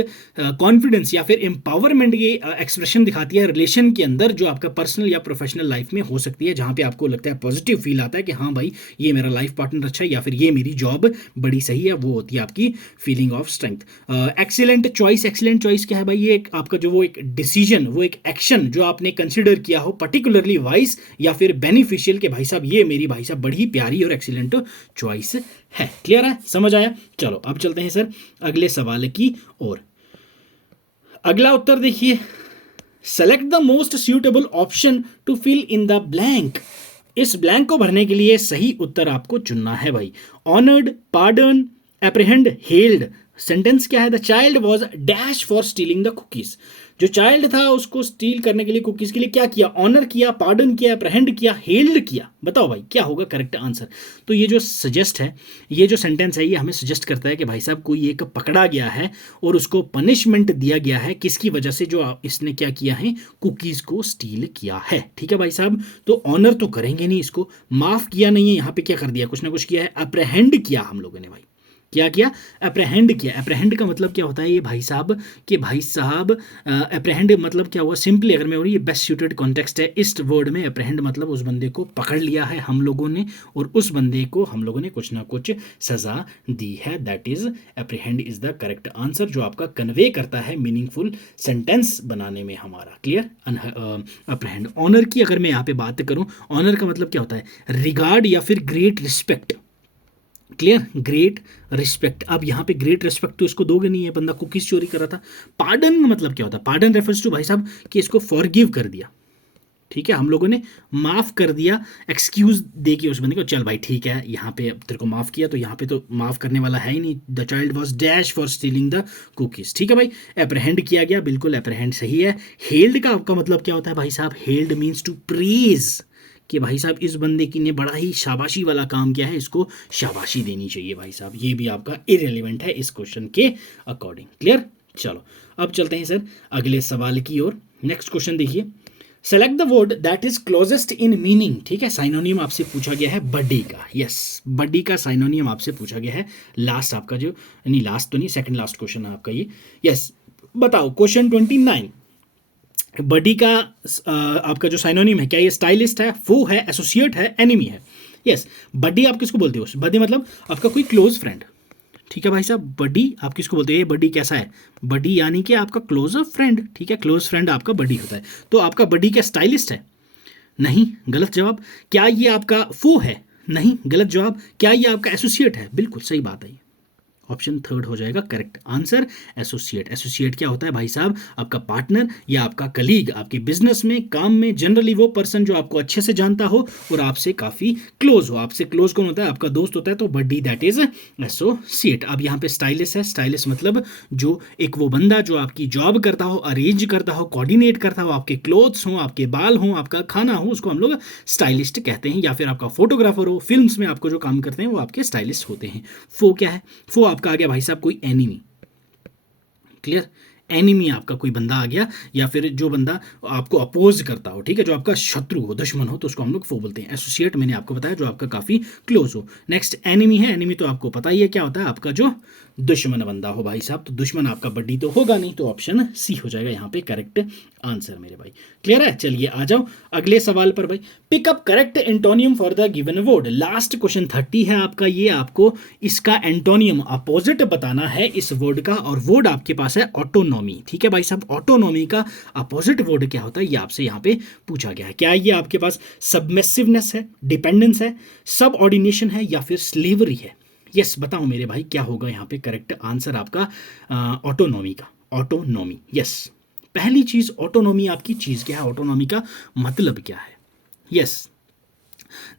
कॉन्फिडेंस या फिर एम्पावरमेंट ये एक्सप्रेशन दिखाती है रिलेशन के अंदर, जो आपका पर्सनल या प्रोफेशनल लाइफ में हो सकती है, जहां पे आपको लगता है पॉजिटिव फील आता है कि हाँ भाई ये मेरा लाइफ पार्टनर अच्छा है, या फिर ये मेरी जॉब बड़ी सही है, वो होती है आपकी feeling of strength. Excellent choice. Excellent choice क्या है भाई? ये आपका जो वो एक डिसीजन, वो एक एक्शन जो आपने कंसिडर किया हो पर्टिकुलरली वाइज या फिर बेनिफिशियल, के भाई साहब ये मेरी भाई साहब बड़ी प्यारी और एक्सीलेंट चॉइस है। क्लियर है? समझ आया? चलो अब चलते हैं सर अगले सवाल की ओर। अगला उत्तर देखिए, select the most suitable option to fill in the blank. इस ब्लैंक को भरने के लिए सही उत्तर आपको चुनना है भाई। Honoured, pardon, apprehend, held. Sentence क्या है? The child was dash for stealing the cookies. जो चाइल्ड था उसको स्टील करने के लिए, कुकीज के लिए क्या किया? ऑनर किया, पार्डन किया, एप्रीहेंड किया, हेल्ड किया। बताओ भाई क्या होगा करेक्ट आंसर? तो ये जो सजेस्ट है, ये जो सेंटेंस है, ये हमें सजेस्ट करता है कि भाई साहब कोई एक पकड़ा गया है और उसको पनिशमेंट दिया गया है, किसकी वजह से? जो इसने क्या किया है? कुकीज को स्टील किया है। ठीक है भाई साहब, तो ऑनर तो करेंगे नहीं, इसको माफ किया नहीं है, यहाँ पे क्या कर दिया? कुछ ना कुछ किया है, अप्रहेंड किया हम लोगों ने भाई। क्या किया? अप्रहेंड किया। अप्रहेंड का मतलब क्या होता है ये भाई साहब? कि भाई साहब अप्रहेंड मतलब क्या हुआ? सिंपली अगर मैं बोलूँ, ये बेस्ट सूटेड कॉन्टेक्स्ट है इस वर्ड में। अप्रहेंड मतलब उस बंदे को पकड़ लिया है हम लोगों ने, और उस बंदे को हम लोगों ने कुछ ना कुछ सजा दी है। That is apprehend is the correct answer, जो आपका कन्वे करता है मीनिंगफुल सेंटेंस बनाने में हमारा। क्लियर? अप्रहेंड। ऑनर की अगर मैं यहाँ पे बात करूँ, ऑनर का मतलब क्या होता है? रिगार्ड या फिर great respect. Clear? Great respect. अब यहाँ पे ग्रेट रिस्पेक्ट तो इसको दोगे नहीं, है बंदा कुकीज चोरी कर रहा था। पार्डन का मतलब क्या होता है? पार्डन रेफर्स टू भाई साहब कि इसको फॉरगिव कर दिया। ठीक है, हम लोगों ने माफ कर दिया, एक्सक्यूज दे के उस बंदे को, चल भाई ठीक है यहाँ पे तेरे को माफ किया, तो यहाँ पे तो माफ करने वाला है ही नहीं। The child was dash for stealing the cookies. ठीक है भाई, अप्रहेंड किया गया, बिल्कुल अप्रहेंड सही है। हेल्ड का आपका मतलब क्या होता है भाई साहब? हेल्ड मीन्स टू प्रेज, कि भाई साहब इस बंदे की ने बड़ा ही शाबाशी वाला काम किया है, इसको शाबाशी देनी चाहिए भाई साहब। ये भी आपका इररिलेवेंट है इस क्वेश्चन के अकॉर्डिंग। क्लियर? चलो अब चलते हैं सर अगले सवाल की ओर। नेक्स्ट क्वेश्चन देखिए, select the word that is closest in meaning. ठीक है, साइनोनियम आपसे पूछा गया है बडी का। यस, बडी का साइनोनियम आपसे पूछा गया है। लास्ट आपका जो, नहीं लास्ट तो नहीं, सेकंड लास्ट क्वेश्चन है आपका ये। यस, बताओ क्वेश्चन 29, बडी का आपका जो साइनोनिम है, क्या ये स्टाइलिस्ट है, फो है, एसोसिएट है, एनिमी है? यस, बडी आप किसको बोलते हो? बडी मतलब आपका कोई क्लोज फ्रेंड। ठीक है भाई साहब, बडी आप किसको बोलते हो? ये बडी कैसा है? बडी यानी कि आपका क्लोज फ्रेंड। ठीक है, क्लोज फ्रेंड आपका बडी होता है। तो आपका बडी क्या स्टाइलिस्ट है? नहीं, गलत जवाब। क्या ये आपका फो है? नहीं, गलत जवाब। क्या ये आपका एसोसिएट है? बिल्कुल सही बात है, ऑप्शन थर्ड हो जाएगा करेक्ट आंसर, एसोसिएट। एसोसिएट क्या होता है भाई साहब? आपका पार्टनर या आपका कलीग, आपके बिजनेस में, काम में, जनरली वो पर्सन जो आपको अच्छे से जानता हो और आपसे काफी क्लोज हो। आपसे क्लोज कौन होता है? आपका दोस्त होता है, तो बडी दैट इज एसोसिएट। अब यहाँ पे स्टाइलिश है, स्टाइलिश मतलब जो एक वो बंदा जो आपकी जॉब करता हो, अरेंज करता हो, कोऑर्डिनेट करता हो, आपके क्लोथ्स हो, आपके बाल हो, आपका खाना हो, उसको हम लोग स्टाइलिस्ट कहते हैं। या फिर आपका फोटोग्राफर हो, फिल्म्स में आपको जो काम करते हैं वो आपके स्टाइलिस्ट होते हैं। फो क्या है? फो आपका आ गया भाई साहब कोई एनिमी। क्लियर? एनिमी आपका कोई बंदा आ गया, या फिर जो बंदा आपको अपोज करता हो, ठीक है, जो आपका शत्रु हो, दुश्मन हो, तो उसको हम लोग फो बोलते हैं। एसोसिएट मैंने आपको बताया जो आपका काफ़ी क्लोज हो। नेक्स्ट एनिमी है। एनिमी तो आपको पता ही है क्या होता है, आपका जो दुश्मन बंदा हो भाई साहब। तो दुश्मन आपका बड्डी तो होगा नहीं, तो ऑप्शन सी हो जाएगा यहाँ पे करेक्ट आंसर मेरे भाई। क्लियर है? चलिए आ जाओ अगले सवाल पर भाई। Pickup correct antonym for the given word. Last question 30 है आपका, ये आपको इसका एंटोनियम अपोजिट बताना है इस वर्ड का, और वर्ड आपके पास है ऑटोनॉमी। ठीक है भाई साहब, ऑटोनॉमी का अपोजिट वर्ड क्या होता है ये आपसे यहाँ पे पूछा गया है। क्या ये आपके पास सबमिसिवनेस है, डिपेंडेंस है, सब ऑर्डिनेशन है, या फिर स्लेवरी है? यस बताओ मेरे भाई क्या होगा यहाँ पे करेक्ट आंसर आपका ऑटोनॉमी का। Autonomy, yes. पहली चीज ऑटोनॉमी आपकी चीज क्या है, ऑटोनॉमी का मतलब क्या है? यस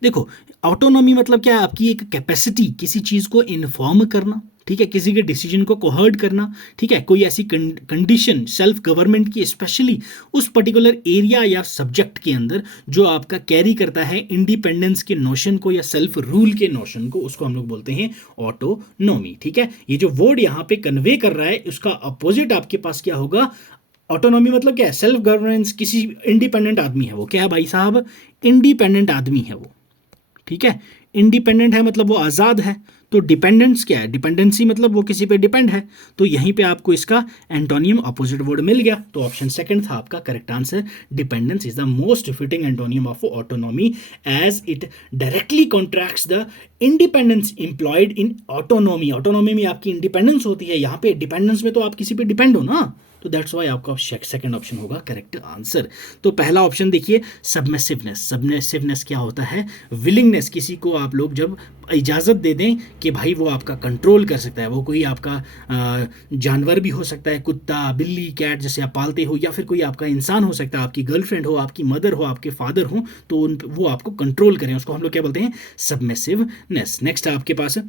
देखो, ऑटोनॉमी मतलब क्या है, आपकी एक कैपेसिटी किसी चीज को इन्फॉर्म करना, ठीक है, किसी के डिसीजन को कोहर्ड करना, ठीक है, कोई ऐसी कंडीशन सेल्फ गवर्नमेंट की स्पेशली उस पर्टिकुलर एरिया या सब्जेक्ट के अंदर जो आपका कैरी करता है इंडिपेंडेंस के नोशन को या सेल्फ रूल के नोशन को, उसको हम लोग बोलते हैं ऑटोनॉमी। ठीक है, ये जो वर्ड यहाँ पे कन्वे कर रहा है उसका अपोजिट आपके पास क्या होगा? ऑटोनॉमी मतलब क्या है? सेल्फ गवर्नेंस, किसी इंडिपेंडेंट आदमी है वो, क्या है भाई साहब? इंडिपेंडेंट आदमी है वो। ठीक है, इंडिपेंडेंट है मतलब वो आज़ाद है। तो डिपेंडेंस क्या है? डिपेंडेंसी मतलब वो किसी पे डिपेंड है। तो यहीं पे आपको इसका एंटोनियम अपोजिट वर्ड मिल गया। तो ऑप्शन सेकंड था आपका correct answer. Dependence is the most fitting antonym of autonomy as it directly contracts the independence employed in autonomy. Autonomy में आपकी इंडिपेंडेंस होती है, यहाँ पे डिपेंडेंस में तो आप किसी पे डिपेंड हो ना, तो दैट्स वाई आपका सेकंड ऑप्शन होगा करेक्ट आंसर। तो पहला ऑप्शन देखिए, सबमिसिवनेस। सबमिसिवनेस क्या होता है? विलिंगनेस, किसी को आप लोग जब इजाज़त दे दें कि भाई वो आपका कंट्रोल कर सकता है, वो कोई आपका जानवर भी हो सकता है, कुत्ता, बिल्ली, कैट जैसे आप पालते हो, या फिर कोई आपका इंसान हो सकता है, आपकी गर्लफ्रेंड हो, आपकी मदर हो, आपके फादर हो, तो वो आपको कंट्रोल करें, उसको हम लोग क्या बोलते हैं? सबमिसिवनेस। नेक्स्ट आपके पास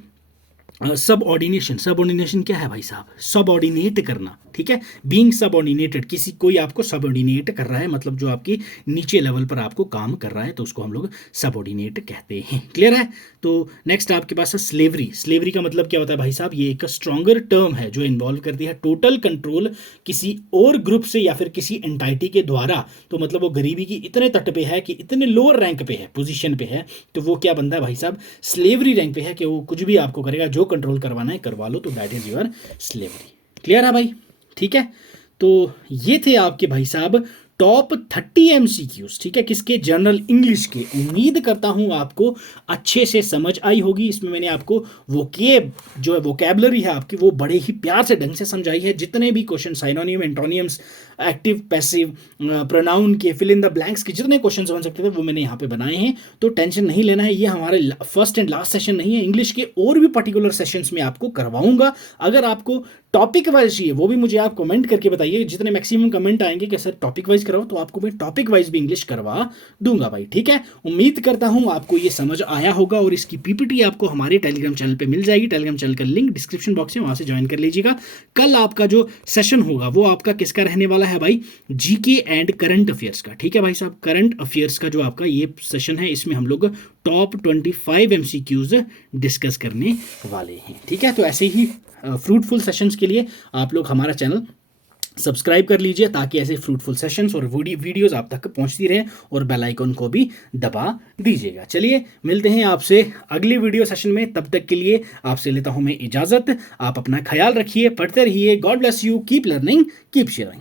सब ऑर्डिनेशन। सब ऑर्डिनेशन क्या है भाई साहब? सब ऑर्डिनेट करना, ठीक है, बीइंग सब ऑर्डिनेटेड, किसी कोई आपको सब ऑर्डिनेट कर रहा है, मतलब जो आपकी नीचे लेवल पर आपको काम कर रहा है, तो उसको हम लोग सब ऑर्डिनेट कहते हैं। क्लियर है? तो नेक्स्ट आपके पास है स्लेवरी। स्लेवरी का मतलब क्या होता है भाई साहब? ये एक स्ट्रॉन्गर टर्म है जो इन्वॉल्व करती है टोटल कंट्रोल किसी और ग्रुप से या फिर किसी एंटाइटी के द्वारा। तो मतलब वो गरीबी की इतने तट पे है कि इतने लोअर रैंक पे है, पोजीशन पे है, तो वो क्या बनता है भाई साहब? स्लेवरी रैंक पे है, कि वो कुछ भी आपको करेगा, जो कंट्रोल करवाना है करवा लो, तो that is your slavery. Clear है भाई? ठीक है, तो ये थे आपके भाई साहब टॉप 30 MCQs, ठीक है, किसके? जनरल इंग्लिश के। उम्मीद करता हूं आपको अच्छे से समझ आई होगी। इसमें मैंने आपको वोकेब जो है, वोकेबलरी है आपकी, वो बड़े ही प्यार से ढंग से समझाई है। जितने भी question synonym, एंटोनियम्स, active, passive, pronoun के, फिल इन द ब्लैंक्स के जितने क्वेश्चन बन सकते थे वो मैंने यहाँ पे बनाए हैं। तो टेंशन नहीं लेना है, ये हमारे फर्स्ट एंड लास्ट सेशन नहीं है। इंग्लिश के और भी पर्टिकुलर सेशंस में आपको करवाऊंगा। अगर आपको टॉपिक वाइज चाहिए वो भी मुझे आप कमेंट करके बताइए। जितने मैक्सिमम कमेंट आएंगे कि सर टॉपिक वाइज कराओ, तो आपको मैं टॉपिक वाइज भी इंग्लिश करवा दूंगा भाई। ठीक है, उम्मीद करता हूं आपको ये समझ आया होगा, और इसकी पीपीटी आपको हमारे टेलीग्राम चैनल पे मिल जाएगी। टेलीग्राम चैनल का लिंक डिस्क्रिप्शन बॉक्स में, वहां से ज्वाइन कर लीजिएगा। कल आपका जो सेशन होगा वो आपका किसका रहने वाला है भाई? जीके एंड करंट अफेयर्स का। ठीक है भाई साहब, करंट अफेयर्स का जो आपका ये सेशन है, इसमें हम लोग टॉप 25 MCQs डिस्कस करने वाले हैं। ठीक है, तो ऐसे ही फ्रूटफुल सेशंस के लिए आप लोग हमारा चैनल सब्सक्राइब कर लीजिए, ताकि ऐसे फ्रूटफुल सेशंस और वीडियोस आप तक पहुंचती रहें, और बेल आइकन को भी दबा दीजिएगा। चलिए मिलते हैं आपसे अगले वीडियो सेशन में, तब तक के लिए आपसे लेता हूं मैं इजाज़त। आप अपना ख्याल रखिए, पढ़ते रहिए। God bless you, keep learning, keep sharing.